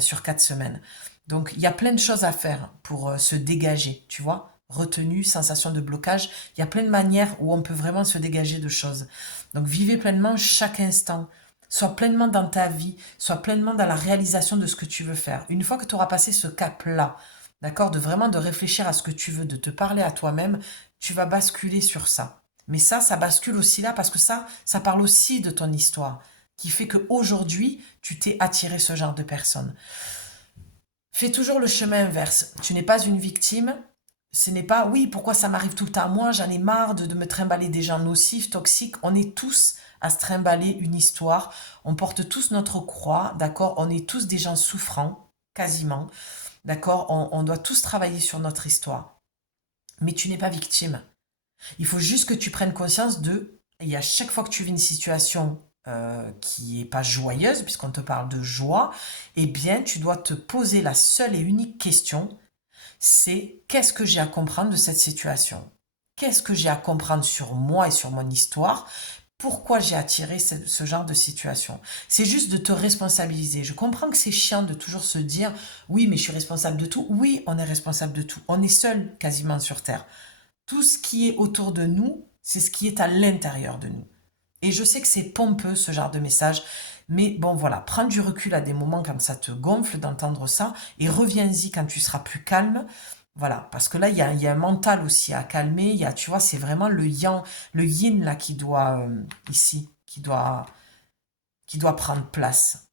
sur 4 semaines. Donc, il y a plein de choses à faire pour se dégager, tu vois. Retenue, sensation de blocage. Il y a plein de manières où on peut vraiment se dégager de choses. Donc, vivez pleinement chaque instant. Sois pleinement dans ta vie. Sois pleinement dans la réalisation de ce que tu veux faire. Une fois que tu auras passé ce cap-là, d'accord, de vraiment de réfléchir à ce que tu veux, de te parler à toi-même, tu vas basculer sur ça. Mais ça bascule aussi là parce que ça parle aussi de ton histoire, qui fait qu'aujourd'hui, tu t'es attiré ce genre de personnes. Fais toujours le chemin inverse. Tu n'es pas une victime. Ce n'est pas, oui, pourquoi ça m'arrive tout le temps à moi, j'en ai marre de me trimballer des gens nocifs, toxiques. On est tous à se trimballer une histoire. On porte tous notre croix, d'accord? On est tous des gens souffrants, quasiment, d'accord? On doit tous travailler sur notre histoire. Mais tu n'es pas victime. Il faut juste que tu prennes conscience et à chaque fois que tu vis une situation qui n'est pas joyeuse, puisqu'on te parle de joie, eh bien, tu dois te poser la seule et unique question, c'est qu'est-ce que j'ai à comprendre de cette situation? Qu'est-ce que j'ai à comprendre sur moi et sur mon histoire? Pourquoi j'ai attiré ce genre de situation? C'est juste de te responsabiliser. Je comprends que c'est chiant de toujours se dire, oui, mais je suis responsable de tout. Oui, on est responsable de tout. On est seul quasiment sur Terre. Tout ce qui est autour de nous, c'est ce qui est à l'intérieur de nous. Et je sais que c'est pompeux ce genre de message, mais bon voilà, prends du recul à des moments quand ça te gonfle d'entendre ça, et reviens-y quand tu seras plus calme. Voilà, parce que là, il y a un mental aussi à calmer. Tu vois, c'est vraiment le yang, le yin là qui doit, ici, qui doit prendre place.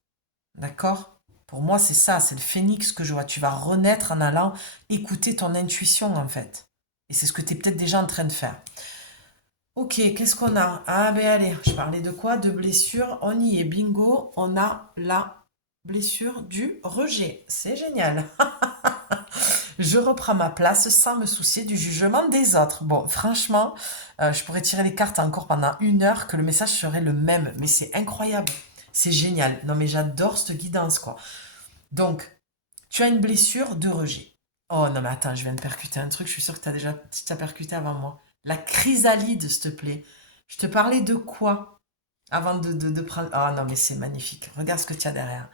D'accord? Pour moi, c'est ça, c'est le phénix que je vois. Tu vas renaître en allant écouter ton intuition, en fait. Et c'est ce que tu es peut-être déjà en train de faire. Ok, qu'est-ce qu'on a? Ah ben allez, je parlais de quoi? De blessure. On y est, bingo. On a la blessure du rejet. C'est génial. Je reprends ma place sans me soucier du jugement des autres. Bon, franchement, je pourrais tirer les cartes encore pendant 1 heure que le message serait le même. Mais c'est incroyable. C'est génial. Non mais j'adore cette guidance, quoi. Donc, tu as une blessure de rejet. Oh non mais attends, je viens de percuter un truc. Je suis sûre que tu as percuté avant moi. La chrysalide, s'il te plaît. Je te parlais de quoi avant de prendre... Ah non, mais c'est magnifique. Regarde ce que tu as derrière.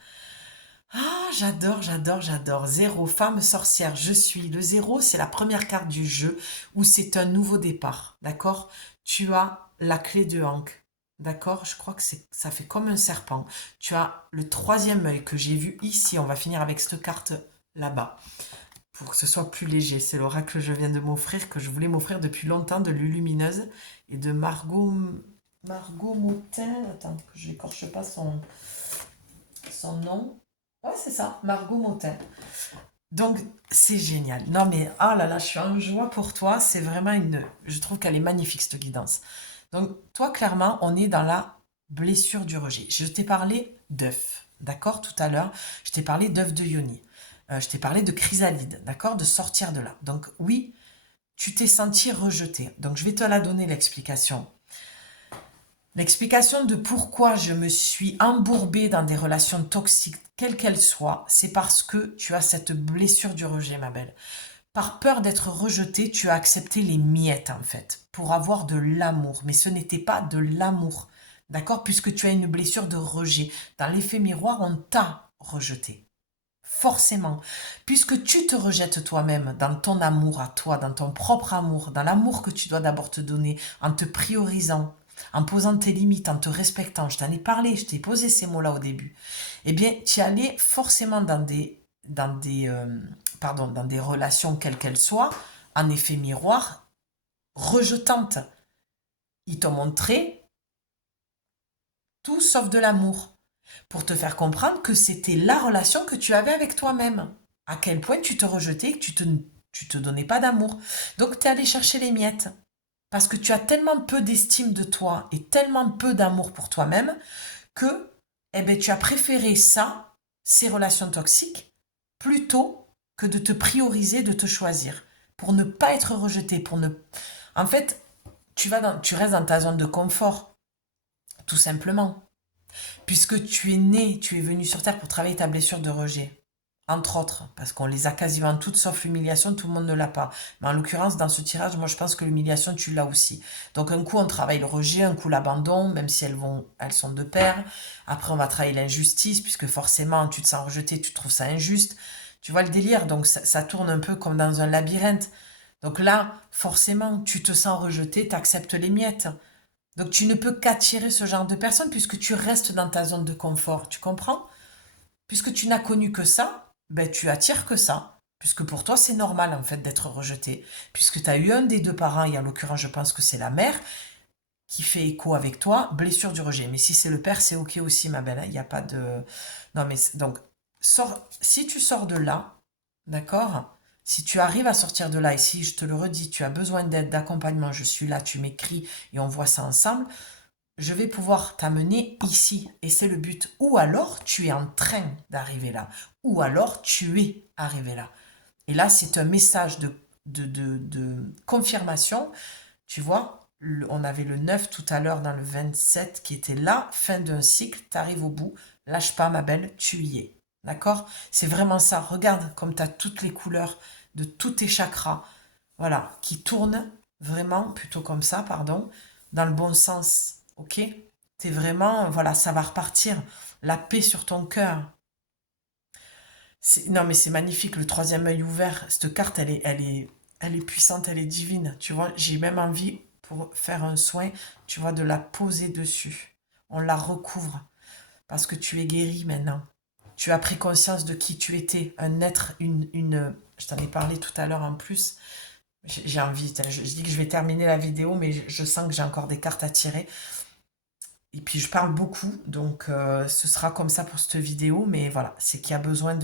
Ah, j'adore, j'adore, j'adore. Zéro, femme sorcière, je suis. Le zéro, c'est la première carte du jeu où c'est un nouveau départ. D'accord? Tu as la clé de Hank. D'accord? Je crois que ça fait comme un serpent. Tu as le troisième œil que j'ai vu ici. On va finir avec cette carte là-bas pour que ce soit plus léger. C'est l'oracle que je viens de m'offrir, que je voulais m'offrir depuis longtemps, de Lulumineuse et de Margot Motin. Attends, que je n'écorche pas son nom. Ouais, c'est ça, Margot Motin. Donc, c'est génial. Non, mais, ah là là, je suis en joie pour toi. C'est vraiment Je trouve qu'elle est magnifique, cette guidance. Donc, toi, clairement, on est dans la blessure du rejet. Je t'ai parlé d'œuf, d'accord, tout à l'heure. Je t'ai parlé d'œuf de Yoni. Je t'ai parlé de chrysalide, d'accord, de sortir de là. Donc, oui, tu t'es senti rejeté. Donc, je vais te la donner, l'explication. L'explication de pourquoi je me suis embourbée dans des relations toxiques, quelles qu'elles soient, c'est parce que tu as cette blessure du rejet, ma belle. Par peur d'être rejetée, tu as accepté les miettes, en fait, pour avoir de l'amour. Mais ce n'était pas de l'amour, d'accord? Puisque tu as une blessure de rejet. Dans l'effet miroir, on t'a rejeté. Forcément. Puisque tu te rejettes toi-même dans ton amour à toi, dans ton propre amour, dans l'amour que tu dois d'abord te donner, en te priorisant, en posant tes limites, en te respectant. Je t'en ai parlé, je t'ai posé ces mots-là au début. Eh bien, tu es allé forcément dans des relations quelles qu'elles soient, en effet miroir, rejetantes. Ils t'ont montré tout sauf de l'amour, pour te faire comprendre que c'était la relation que tu avais avec toi-même. À quel point tu te rejetais, que tu te donnais pas d'amour. Donc, tu es allé chercher les miettes. Parce que tu as tellement peu d'estime de toi et tellement peu d'amour pour toi-même que eh ben, tu as préféré ça, ces relations toxiques, plutôt que de te prioriser, de te choisir. Pour ne pas être rejeté. En fait, tu restes dans ta zone de confort, tout simplement. Puisque tu es né, tu es venu sur Terre pour travailler ta blessure de rejet. Entre autres, parce qu'on les a quasiment toutes, sauf l'humiliation, tout le monde ne l'a pas. Mais en l'occurrence, dans ce tirage, moi je pense que l'humiliation, tu l'as aussi. Donc un coup, on travaille le rejet, un coup l'abandon, même si elles sont de pair. Après, on va travailler l'injustice, puisque forcément, tu te sens rejeté, tu trouves ça injuste. Tu vois le délire, donc ça tourne un peu comme dans un labyrinthe. Donc là, forcément, tu te sens rejeté, tu acceptes les miettes. Donc tu ne peux qu'attirer ce genre de personnes puisque tu restes dans ta zone de confort, tu comprends? Puisque tu n'as connu que ça, ben tu attires que ça. Puisque pour toi, c'est normal en fait d'être rejeté. Puisque tu as eu un des deux parents, et en l'occurrence, je pense que c'est la mère, qui fait écho avec toi, blessure du rejet. Mais si c'est le père, c'est ok aussi, ma belle. Il n'y a pas de. Non, mais donc, si tu sors de là, d'accord? Si tu arrives à sortir de là, et si je te le redis, tu as besoin d'aide, d'accompagnement, je suis là, tu m'écris et on voit ça ensemble, je vais pouvoir t'amener ici. Et c'est le but. Ou alors, tu es en train d'arriver là. Ou alors, tu es arrivé là. Et là, c'est un message de confirmation. Tu vois, on avait le 9 tout à l'heure dans le 27 qui était là. Fin d'un cycle, tu arrives au bout. Lâche pas, ma belle, tu y es. D'accord? C'est vraiment ça. Regarde comme tu as toutes les couleurs de tous tes chakras. Voilà, qui tournent vraiment, plutôt comme ça, pardon, dans le bon sens. Ok? T'es vraiment, voilà, ça va repartir. La paix sur ton cœur. Non, mais c'est magnifique, le troisième œil ouvert. Cette carte, elle est puissante, elle est divine. Tu vois, j'ai même envie, pour faire un soin, tu vois, de la poser dessus. On la recouvre. Parce que tu es guéri maintenant. Tu as pris conscience de qui tu étais. Un être, je t'en ai parlé tout à l'heure en plus. J'ai envie, je dis que je vais terminer la vidéo, mais je sens que j'ai encore des cartes à tirer. Et puis je parle beaucoup, donc ce sera comme ça pour cette vidéo, mais voilà, c'est qu'il y a besoin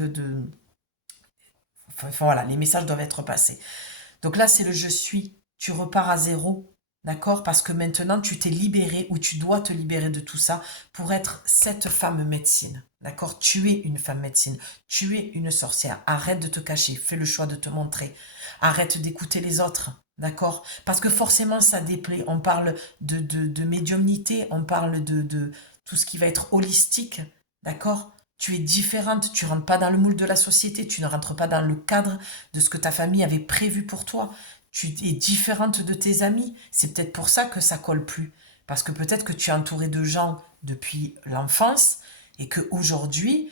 Enfin, voilà, les messages doivent être passés. Donc là, c'est le je suis. Tu repars à zéro, d'accord? Parce que maintenant, tu t'es libéré ou tu dois te libérer de tout ça pour être cette femme médecine, d'accord? Tu es une femme médecine. Tu es une sorcière. Arrête de te cacher. Fais le choix de te montrer. Arrête d'écouter les autres, d'accord? Parce que forcément, ça déplaît. On parle de médiumnité, on parle de tout ce qui va être holistique, d'accord? Tu es différente, tu rentres pas dans le moule de la société, tu ne rentres pas dans le cadre de ce que ta famille avait prévu pour toi. Tu es différente de tes amis. C'est peut-être pour ça que ça colle plus. Parce que peut-être que tu es entouré de gens depuis l'enfance et que aujourd'hui,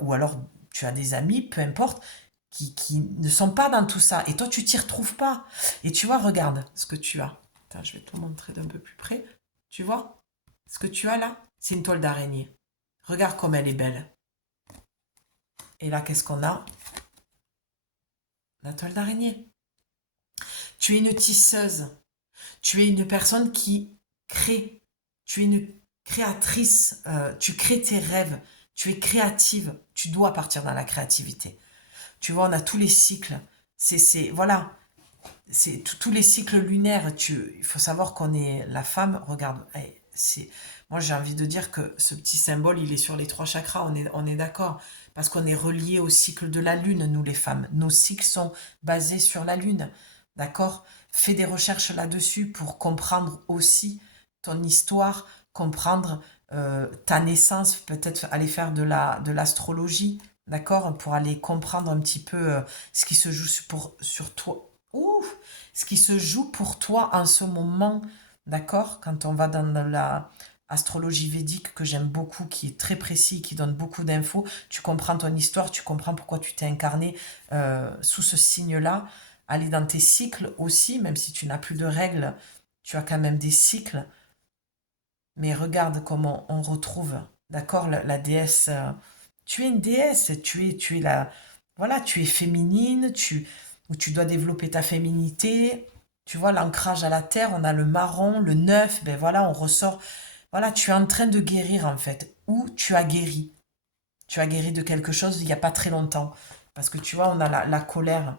ou alors tu as des amis, peu importe, qui ne sont pas dans tout ça. Et toi, tu t'y retrouves pas. Et tu vois, regarde ce que tu as. Attends, je vais te montrer d'un peu plus près. Tu vois, ce que tu as là, c'est une toile d'araignée. Regarde comme elle est belle. Et là, qu'est-ce qu'on a? La toile d'araignée. Tu es une tisseuse. Tu es une personne qui crée. Tu es une créatrice. Tu crées tes rêves. Tu es créative. Tu dois partir dans la créativité. Tu vois, on a tous les cycles. Voilà. C'est tous les cycles lunaires. Il faut savoir qu'on est la femme. Regarde, moi j'ai envie de dire que ce petit symbole, il est sur les trois chakras. On est d'accord. Parce qu'on est relié au cycle de la lune, nous les femmes. Nos cycles sont basés sur la lune. D'accord? Fais des recherches là-dessus pour comprendre aussi ton histoire, comprendre ta naissance, peut-être aller faire de l'astrologie, d'accord? Pour aller comprendre un petit peu ce qui se joue sur toi. Ouh, ce qui se joue pour toi en ce moment, d'accord? Quand on va dans la astrologie védique que j'aime beaucoup, qui est très précis, qui donne beaucoup d'infos, tu comprends ton histoire, tu comprends pourquoi tu t'es incarné sous ce signe-là. Aller dans tes cycles aussi, même si tu n'as plus de règles, tu as quand même des cycles. Mais regarde comment on retrouve, d'accord, la déesse. Tu es une déesse, tu es la, voilà, tu es féminine, où tu dois développer ta féminité. Tu vois, l'ancrage à la terre, on a le marron, le neuf, ben voilà, on ressort. Voilà, tu es en train de guérir en fait, ou tu as guéri. Tu as guéri de quelque chose il n'y a pas très longtemps. Parce que tu vois, on a la colère.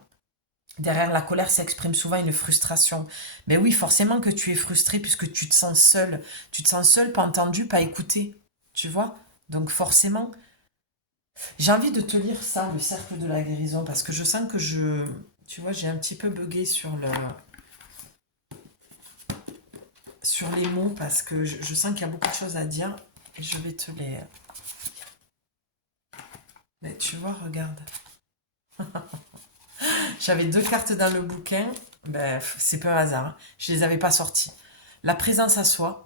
Derrière la colère s'exprime souvent une frustration. Mais oui, forcément que tu es frustré puisque tu te sens seul. Tu te sens seul, pas entendu, pas écouté. Tu vois? Donc forcément, j'ai envie de te lire ça, le cercle de la guérison, parce que je sens tu vois, j'ai un petit peu bugué sur le... sur les mots parce que je sens qu'il y a beaucoup de choses à dire. Et je vais te les... Mais tu vois, regarde. J'avais 2 cartes dans le bouquin. Ben, c'est pas un hasard, hein. Je les avais pas sorties. La présence à soi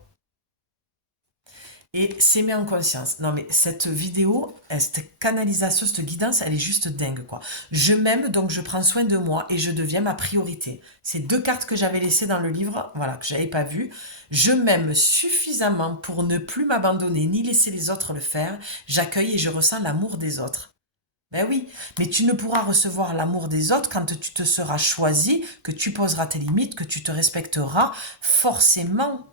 et s'aimer en conscience. Non mais cette vidéo, cette canalisation, cette guidance, elle est juste dingue quoi. Je m'aime donc je prends soin de moi et je deviens ma priorité. Ces 2 cartes que j'avais laissées dans le livre, voilà, que j'avais pas vues. Je m'aime suffisamment pour ne plus m'abandonner ni laisser les autres le faire. J'accueille et je ressens l'amour des autres. Ben oui, mais tu ne pourras recevoir l'amour des autres quand tu te seras choisi, que tu poseras tes limites, que tu te respecteras. Forcément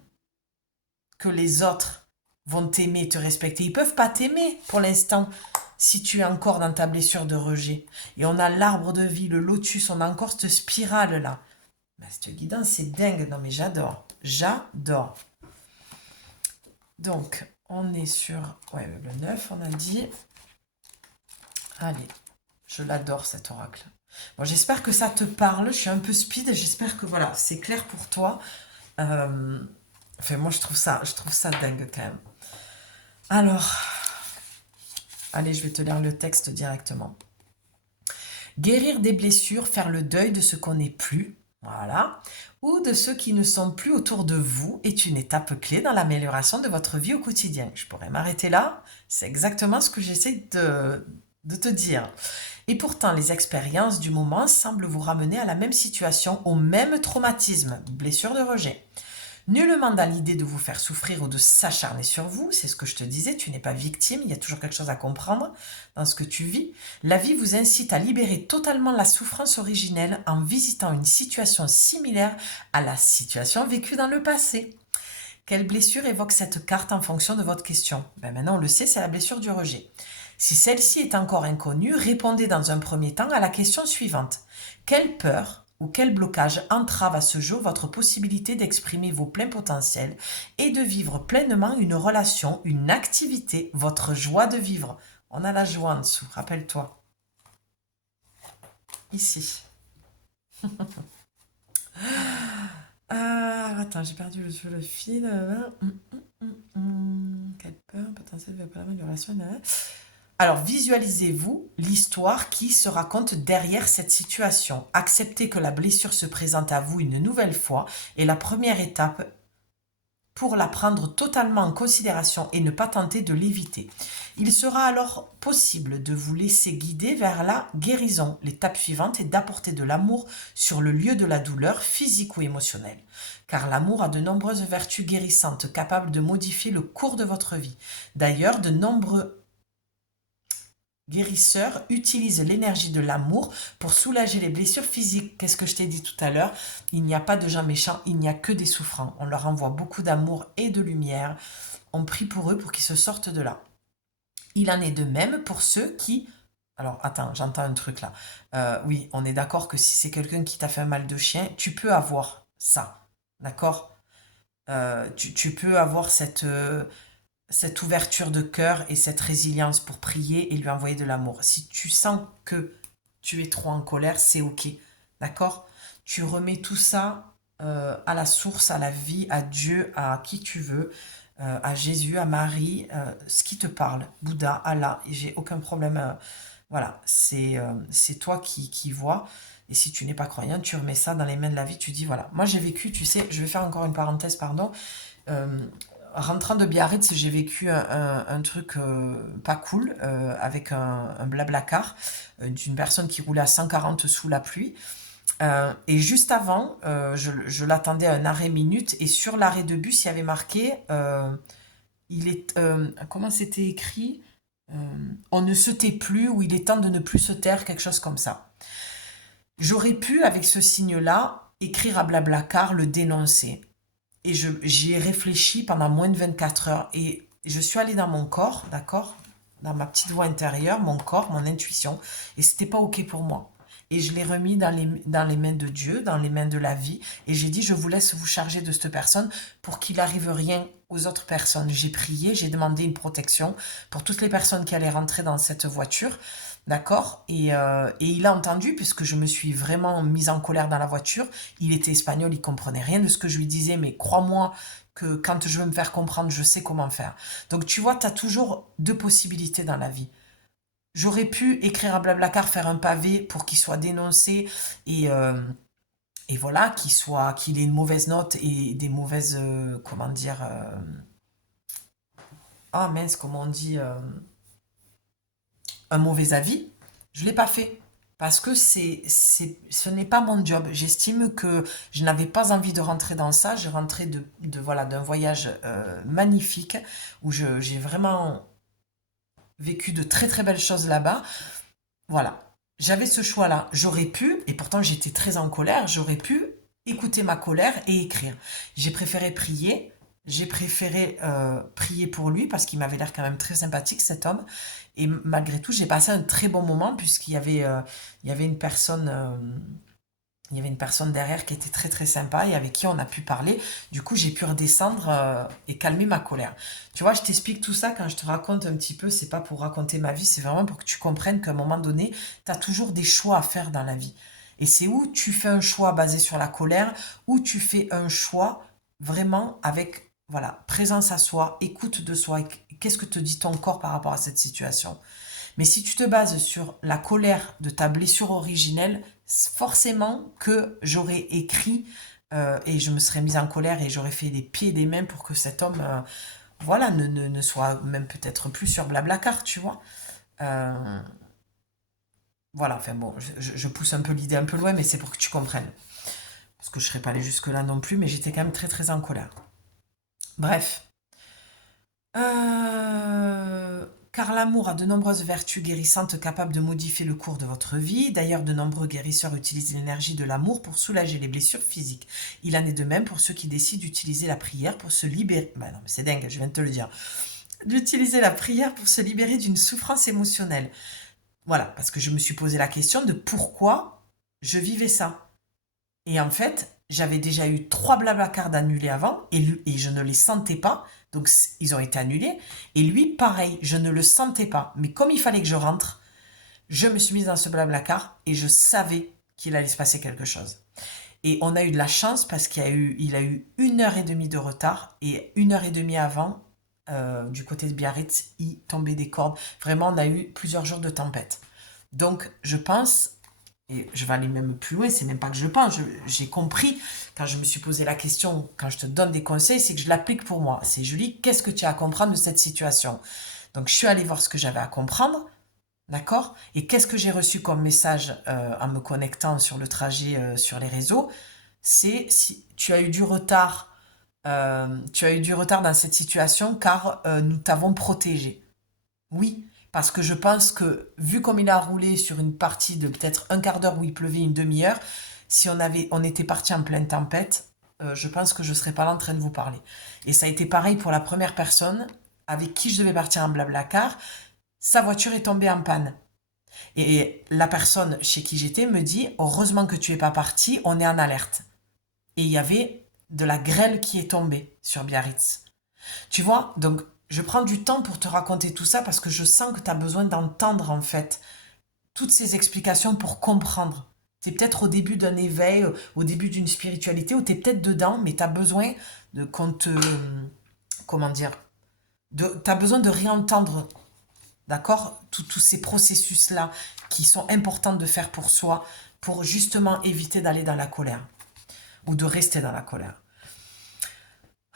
que les autres vont t'aimer, te respecter. Ils peuvent pas t'aimer pour l'instant si tu es encore dans ta blessure de rejet. Et on a l'arbre de vie, le lotus, on a encore cette spirale là. Ben, cette guidance, c'est dingue. Non mais j'adore. J'adore. Donc, on est sur ouais, le 9, on a dit. Allez, je l'adore cet oracle. Bon, j'espère que ça te parle. Je suis un peu speed. J'espère que voilà, c'est clair pour toi. Enfin, moi, je trouve ça dingue quand même. Alors, allez, je vais te lire le texte directement. Guérir des blessures, faire le deuil de ce qu'on n'est plus, voilà, ou de ceux qui ne sont plus autour de vous est une étape clé dans l'amélioration de votre vie au quotidien. Je pourrais m'arrêter là. C'est exactement ce que j'essaie de te dire. Et pourtant, les expériences du moment semblent vous ramener à la même situation, au même traumatisme, blessure de rejet. Nullement dans l'idée de vous faire souffrir ou de s'acharner sur vous, c'est ce que je te disais, tu n'es pas victime, il y a toujours quelque chose à comprendre dans ce que tu vis. La vie vous incite à libérer totalement la souffrance originelle en visitant une situation similaire à la situation vécue dans le passé. Quelle blessure évoque cette carte en fonction de votre question? Maintenant on le sait, c'est la blessure du rejet. Si celle-ci est encore inconnue, répondez dans un premier temps à la question suivante. Quelle peur ou quel blocage entrave à ce jour votre possibilité d'exprimer vos pleins potentiels et de vivre pleinement une relation, une activité, votre joie de vivre? On a la joie en dessous, rappelle-toi. Ici. Attends, j'ai perdu le fil. Quelle peur, potentiel de l'amélioration. Alors, visualisez-vous l'histoire qui se raconte derrière cette situation. Acceptez que la blessure se présente à vous une nouvelle fois et la première étape pour la prendre totalement en considération et ne pas tenter de l'éviter. Il sera alors possible de vous laisser guider vers la guérison. L'étape suivante est d'apporter de l'amour sur le lieu de la douleur physique ou émotionnelle. Car l'amour a de nombreuses vertus guérissantes capables de modifier le cours de votre vie. D'ailleurs, de nombreux guérisseurs utilisent l'énergie de l'amour pour soulager les blessures physiques. Qu'est-ce que je t'ai dit tout à l'heure? Il n'y a pas de gens méchants, il n'y a que des souffrants. On leur envoie beaucoup d'amour et de lumière. On prie pour eux pour qu'ils se sortent de là. Il en est de même pour ceux qui... Alors, attends, j'entends un truc là. Oui, on est d'accord que si c'est quelqu'un qui t'a fait un mal de chien, tu peux avoir ça. D'accord? Tu peux avoir cette ouverture de cœur et cette résilience pour prier et lui envoyer de l'amour. Si tu sens que tu es trop en colère, c'est ok. D'accord? Tu remets tout ça à la source, à la vie, à Dieu, à qui tu veux, à Jésus, à Marie, ce qui te parle, Bouddha, Allah. Et j'ai aucun problème. Voilà, c'est toi qui vois. Et si tu n'es pas croyant, tu remets ça dans les mains de la vie. Tu dis, voilà, moi j'ai vécu, tu sais, je vais faire encore une parenthèse, pardon. Rentrant de Biarritz, j'ai vécu un truc pas cool avec un blablacar d'une personne qui roulait à 140 sous la pluie. Et juste avant, je l'attendais à un arrêt minute et sur l'arrêt de bus, il y avait marqué, comment c'était écrit? On ne se tait plus ou il est temps de ne plus se taire, quelque chose comme ça. J'aurais pu, avec ce signe-là, écrire à Blablacar, le dénoncer. Et j'y ai réfléchi pendant moins de 24 heures. Et je suis allée dans mon corps, d'accord? Dans ma petite voix intérieure, mon corps, mon intuition. Et c'était pas OK pour moi. Et je l'ai remis dans les mains de Dieu, dans les mains de la vie. Et j'ai dit, je vous laisse vous charger de cette personne pour qu'il n'arrive rien aux autres personnes. J'ai prié, j'ai demandé une protection pour toutes les personnes qui allaient rentrer dans cette voiture. D'accord? Et il a entendu, puisque je me suis vraiment mise en colère dans la voiture. Il était espagnol, il comprenait rien de ce que je lui disais, mais crois-moi que quand je veux me faire comprendre, je sais comment faire. Donc tu vois, tu as toujours deux possibilités dans la vie. J'aurais pu écrire à Blablacar, faire un pavé pour qu'il soit dénoncé et, euh, et voilà, qu'il ait une mauvaise note et des mauvaises, comment dire, ah mince, comment on dit, un mauvais avis. Je ne l'ai pas fait. Parce que ce n'est pas mon job. J'estime que je n'avais pas envie de rentrer dans ça. J'ai rentré voilà, d'un voyage magnifique où j'ai vraiment vécu de très très belles choses là-bas. Voilà. J'avais ce choix-là. J'aurais pu, et pourtant j'étais très en colère, j'aurais pu écouter ma colère et écrire. J'ai préféré prier. J'ai préféré prier pour lui parce qu'il m'avait l'air quand même très sympathique, cet homme. Et malgré tout, j'ai passé un très bon moment il y avait une personne, il y avait une personne derrière qui était très très sympa et avec qui on a pu parler. Du coup, j'ai pu redescendre et calmer ma colère. Tu vois, je t'explique tout ça quand je te raconte un petit peu. C'est pas pour raconter ma vie, c'est vraiment pour que tu comprennes qu'à un moment donné, tu as toujours des choix à faire dans la vie. Et c'est où tu fais un choix basé sur la colère, ou tu fais un choix vraiment avec, voilà, présence à soi, écoute de soi. Qu'est-ce que te dit ton corps par rapport à cette situation? Mais si tu te bases sur la colère de ta blessure originelle, forcément que j'aurais écrit et je me serais mise en colère et j'aurais fait des pieds et des mains pour que cet homme, voilà, ne soit même peut-être plus sur Blablacar, tu vois. Euh, voilà, enfin bon, je pousse un peu l'idée un peu loin, mais c'est pour que tu comprennes. Parce que je ne serais pas allée jusque-là non plus, mais j'étais quand même très très en colère. Bref. Car l'amour a de nombreuses vertus guérissantes capables de modifier le cours de votre vie. D'ailleurs, de nombreux guérisseurs utilisent l'énergie de l'amour pour soulager les blessures physiques. Il en est de même pour ceux qui décident d'utiliser la prière pour se libérer. Bah non, mais c'est dingue, je viens de te le dire. D'utiliser la prière pour se libérer d'une souffrance émotionnelle. Voilà, parce que je me suis posé la question de pourquoi je vivais ça. Et en fait, j'avais déjà eu 3 Blablacar d'annulés avant et je ne les sentais pas. Donc ils ont été annulés. Et lui, pareil, je ne le sentais pas. Mais comme il fallait que je rentre, je me suis mise dans ce Blablacar et je savais qu'il allait se passer quelque chose. Et on a eu de la chance parce il a eu 1 heure et demie de retard. Et 1 heure et demie avant, du côté de Biarritz, il tombait des cordes. Vraiment, on a eu plusieurs jours de tempête. Donc, je pense, et je vais aller même plus loin, c'est même pas que je pense, j'ai compris quand je me suis posé la question, quand je te donne des conseils, c'est que je l'applique pour moi. C'est Julie, qu'est-ce que tu as à comprendre de cette situation? Donc je suis allée voir ce que j'avais à comprendre, d'accord? Et qu'est-ce que j'ai reçu comme message en me connectant sur le trajet sur les réseaux? C'est si tu as eu du retard, tu as eu du retard dans cette situation car nous t'avons protégé. Oui, parce que je pense que, vu comme il a roulé sur une partie de peut-être un quart d'heure où il pleuvait une demi-heure, si on était parti en pleine tempête, je pense que je ne serais pas là en train de vous parler. Et ça a été pareil pour la première personne avec qui je devais partir en Blablacar. Sa voiture est tombée en panne. Et la personne chez qui j'étais me dit, heureusement que tu es pas parti, on est en alerte. Et il y avait de la grêle qui est tombée sur Biarritz. Tu vois, donc je prends du temps pour te raconter tout ça parce que je sens que tu as besoin d'entendre en fait toutes ces explications pour comprendre. Tu es peut-être au début d'un éveil, au début d'une spiritualité, ou tu es peut-être dedans, mais tu as besoin de qu'on te... Comment dire, tu as besoin de réentendre, d'accord? Tous ces processus-là qui sont importants de faire pour soi, pour justement éviter d'aller dans la colère ou de rester dans la colère.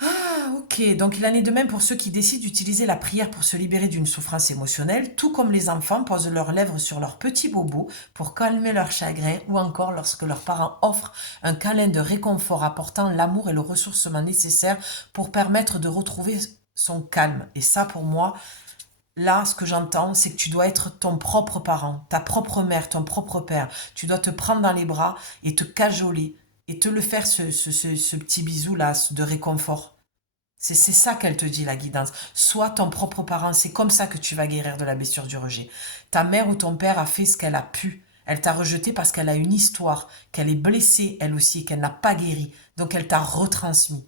Ah, ok, donc il en est de même pour ceux qui décident d'utiliser la prière pour se libérer d'une souffrance émotionnelle, tout comme les enfants posent leurs lèvres sur leurs petits bobos pour calmer leur chagrin, ou encore lorsque leurs parents offrent un câlin de réconfort apportant l'amour et le ressourcement nécessaire pour permettre de retrouver son calme. Et ça, pour moi, là, ce que j'entends, c'est que tu dois être ton propre parent, ta propre mère, ton propre père. Tu dois te prendre dans les bras et te cajoler et te le faire, ce petit bisou-là de réconfort. C'est ça qu'elle te dit, la guidance. Sois ton propre parent. C'est comme ça que tu vas guérir de la blessure du rejet. Ta mère ou ton père a fait ce qu'elle a pu. Elle t'a rejeté parce qu'elle a une histoire, qu'elle est blessée elle aussi, qu'elle n'a pas guéri. Donc elle t'a retransmis.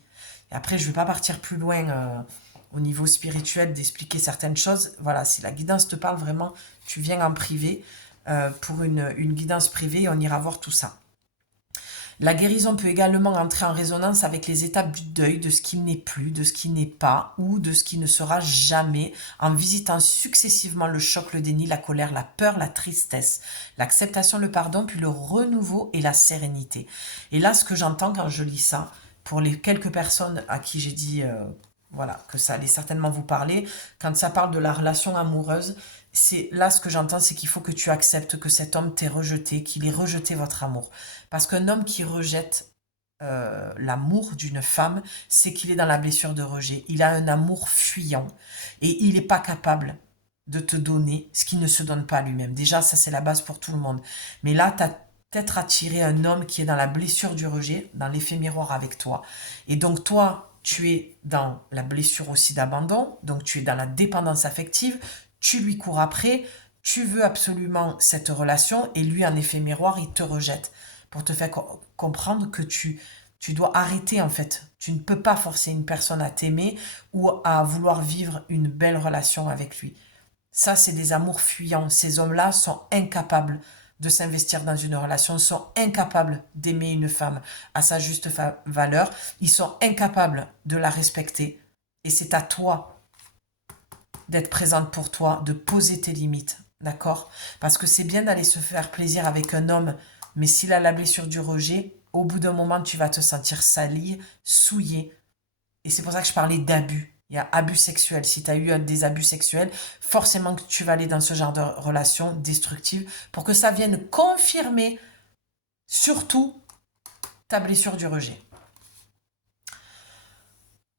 Et après, je ne vais pas partir plus loin au niveau spirituel d'expliquer certaines choses. Voilà, si la guidance te parle vraiment, Tu viens en privé pour une guidance privée et on ira voir tout ça. La guérison peut également entrer en résonance avec les étapes du deuil, de ce qui n'est plus, de ce qui n'est pas ou de ce qui ne sera jamais, en visitant successivement le choc, le déni, la colère, la peur, la tristesse, l'acceptation, le pardon, puis le renouveau et la sérénité. Et là, ce que j'entends quand je lis ça, pour les quelques personnes à qui j'ai dit voilà, que ça allait certainement vous parler, quand ça parle de la relation amoureuse, c'est là ce que j'entends, c'est qu'il faut que tu acceptes que cet homme t'ait rejeté, qu'il ait rejeté votre amour. Parce qu'un homme qui rejette l'amour d'une femme, c'est qu'il est dans la blessure de rejet. Il a un amour fuyant et il n'est pas capable de te donner ce qui ne se donne pas à lui-même. Déjà, ça c'est la base pour tout le monde. Mais là, tu as peut-être attiré un homme qui est dans la blessure du rejet, dans l'effet miroir avec toi. Et donc toi, tu es dans la blessure aussi d'abandon, donc tu es dans la dépendance affective, tu lui cours après, tu veux absolument cette relation et lui, en effet miroir, il te rejette pour te faire comprendre que tu dois arrêter en fait. Tu ne peux pas forcer une personne à t'aimer ou à vouloir vivre une belle relation avec lui. Ça, c'est des amours fuyants. Ces hommes-là sont incapables de s'investir dans une relation, sont incapables d'aimer une femme à sa juste valeur. Ils sont incapables de la respecter. Et c'est à toi d'être présente pour toi, de poser tes limites. D'accord? Parce que c'est bien d'aller se faire plaisir avec un homme, mais s'il a la blessure du rejet, au bout d'un moment, tu vas te sentir sali, souillé. Et c'est pour ça que je parlais d'abus. Il y a abus sexuels. Si tu as eu des abus sexuels, forcément que tu vas aller dans ce genre de relation destructive pour que ça vienne confirmer surtout ta blessure du rejet.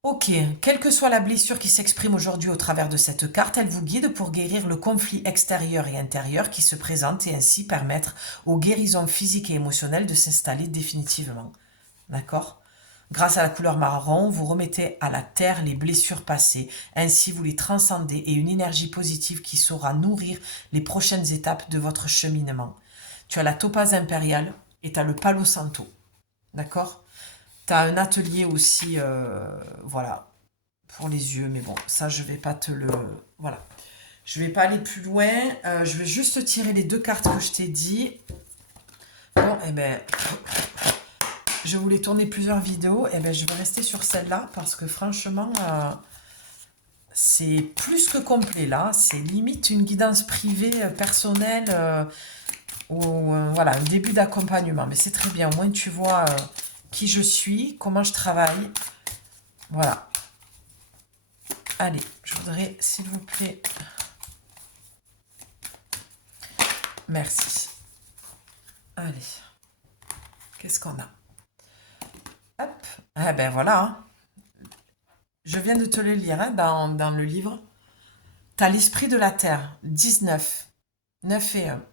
Ok, quelle que soit la blessure qui s'exprime aujourd'hui au travers de cette carte, elle vous guide pour guérir le conflit extérieur et intérieur qui se présente et ainsi permettre aux guérisons physiques et émotionnelles de s'installer définitivement. D'accord? Grâce à la couleur marron, vous remettez à la terre les blessures passées, ainsi vous les transcendez et une énergie positive qui saura nourrir les prochaines étapes de votre cheminement. Tu as la topaze impériale et tu as le palo santo. D'accord? Tu as un atelier aussi, voilà, pour les yeux, mais bon, ça je vais pas te le... Voilà. Je vais pas aller plus loin, je vais juste tirer les deux cartes que je t'ai dit. Bon, eh ben, je voulais tourner plusieurs vidéos, eh ben je vais rester sur celle-là, parce que franchement, c'est plus que complet là, c'est limite une guidance privée, personnelle, ou voilà, un début d'accompagnement, mais c'est très bien, au moins tu vois qui je suis, comment je travaille. Voilà. Allez, je voudrais, s'il vous plaît... Merci. Allez. Qu'est-ce qu'on a? Hop. Ah ben voilà. Hein. Je viens de te le lire hein, dans le livre. T'as l'esprit de la Terre. 19. 9 et 1.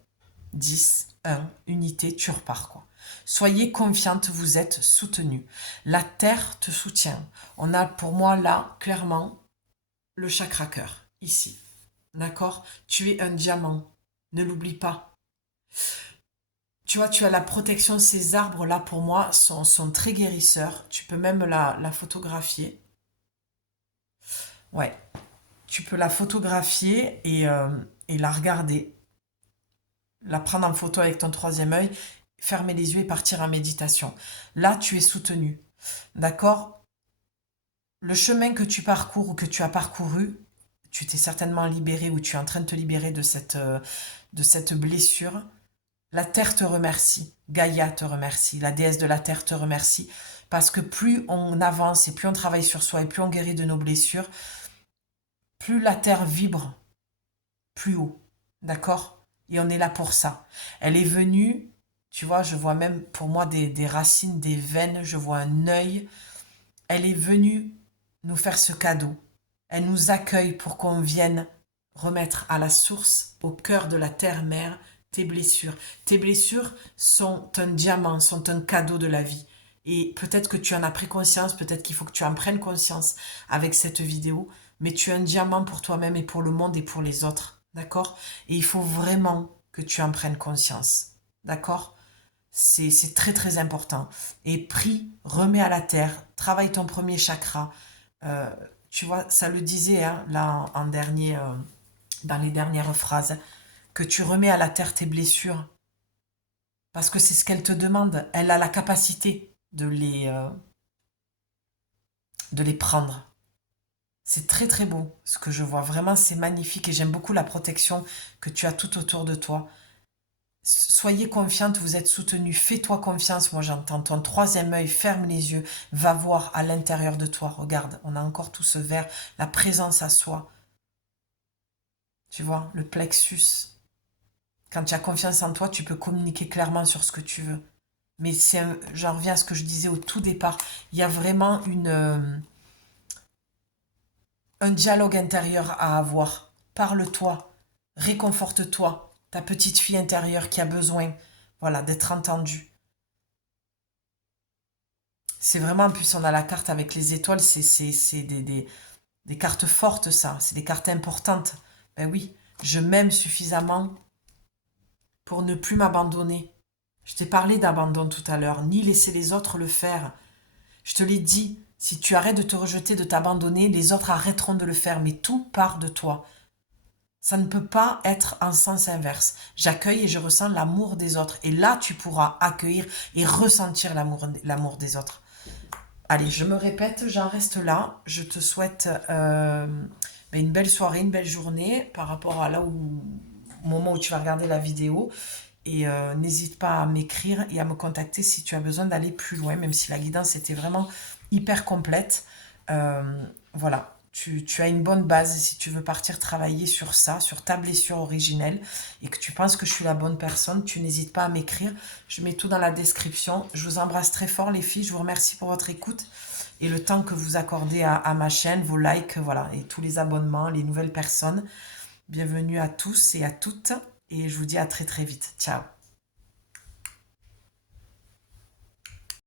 10. 1. Unité, tu repars quoi. Soyez confiante, vous êtes soutenue. La Terre te soutient. On a pour moi là, clairement, le chakra cœur. Ici. D'accord? Tu es un diamant. Ne l'oublie pas. Tu vois, tu as la protection. Ces arbres-là, pour moi, sont très guérisseurs. Tu peux même la photographier. Ouais. Tu peux la photographier et la regarder. La prendre en photo avec ton troisième œil, fermer les yeux et partir en méditation. Là, tu es soutenu. D'accord? Le chemin que tu parcours ou que tu as parcouru, tu t'es certainement libéré ou tu es en train de te libérer de cette blessure. La Terre te remercie, Gaïa te remercie, la déesse de la Terre te remercie, parce que plus on avance et plus on travaille sur soi et plus on guérit de nos blessures, plus la Terre vibre plus haut, d'accord? Et on est là pour ça. Elle est venue, tu vois, je vois même pour moi des racines, des veines, je vois un œil. Elle est venue nous faire ce cadeau. Elle nous accueille pour qu'on vienne remettre à la source, au cœur de la terre-mère, tes blessures. Tes blessures sont un diamant, sont un cadeau de la vie. Et peut-être que tu en as pris conscience, peut-être qu'il faut que tu en prennes conscience avec cette vidéo, mais tu es un diamant pour toi-même et pour le monde et pour les autres, d'accord? Et il faut vraiment que tu en prennes conscience, d'accord? C'est très très important. Et prie, remets à la terre, travaille ton premier chakra. Tu vois, ça le disait hein, là en dernier, dans les dernières phrases. que tu remets à la terre tes blessures. Parce que c'est ce qu'elle te demande. Elle a la capacité de les prendre. C'est très très beau ce que je vois. Vraiment, c'est magnifique et j'aime beaucoup la protection que tu as tout autour de toi. Soyez confiante, vous êtes soutenue. Fais-toi confiance. Moi, j'entends ton troisième œil. Ferme les yeux. Va voir à l'intérieur de toi. Regarde, on a encore tout ce vert. La présence à soi. Tu vois, le plexus. Quand tu as confiance en toi, tu peux communiquer clairement sur ce que tu veux. Mais j'en reviens à ce que je disais au tout départ. Il y a vraiment un dialogue intérieur à avoir. Parle-toi, réconforte-toi, ta petite fille intérieure qui a besoin, voilà, d'être entendue. C'est vraiment, en plus, on a la carte avec les étoiles, c'est des cartes fortes, ça. C'est des cartes importantes. Ben oui, je m'aime suffisamment pour ne plus m'abandonner. Je t'ai parlé d'abandon tout à l'heure, ni laisser les autres le faire. Je te l'ai dit, si tu arrêtes de te rejeter, de t'abandonner, les autres arrêteront de le faire, mais tout part de toi. Ça ne peut pas être en sens inverse. J'accueille et je ressens l'amour des autres. Et là, tu pourras accueillir et ressentir l'amour des autres. Allez, je me répète, j'en reste là. Je te souhaite une belle soirée, une belle journée par rapport à au moment où tu vas regarder la vidéo. Et n'hésite pas à m'écrire et à me contacter si tu as besoin d'aller plus loin, même si la guidance était vraiment hyper complète. Voilà, tu as une bonne base si tu veux partir travailler sur ça, sur ta blessure originelle, et que tu penses que je suis la bonne personne, tu n'hésites pas à m'écrire. Je mets tout dans la description. Je vous embrasse très fort les filles, je vous remercie pour votre écoute et le temps que vous accordez à ma chaîne, vos likes, voilà, et tous les abonnements, les nouvelles personnes. Bienvenue à tous et à toutes. Et je vous dis à très très vite. Ciao.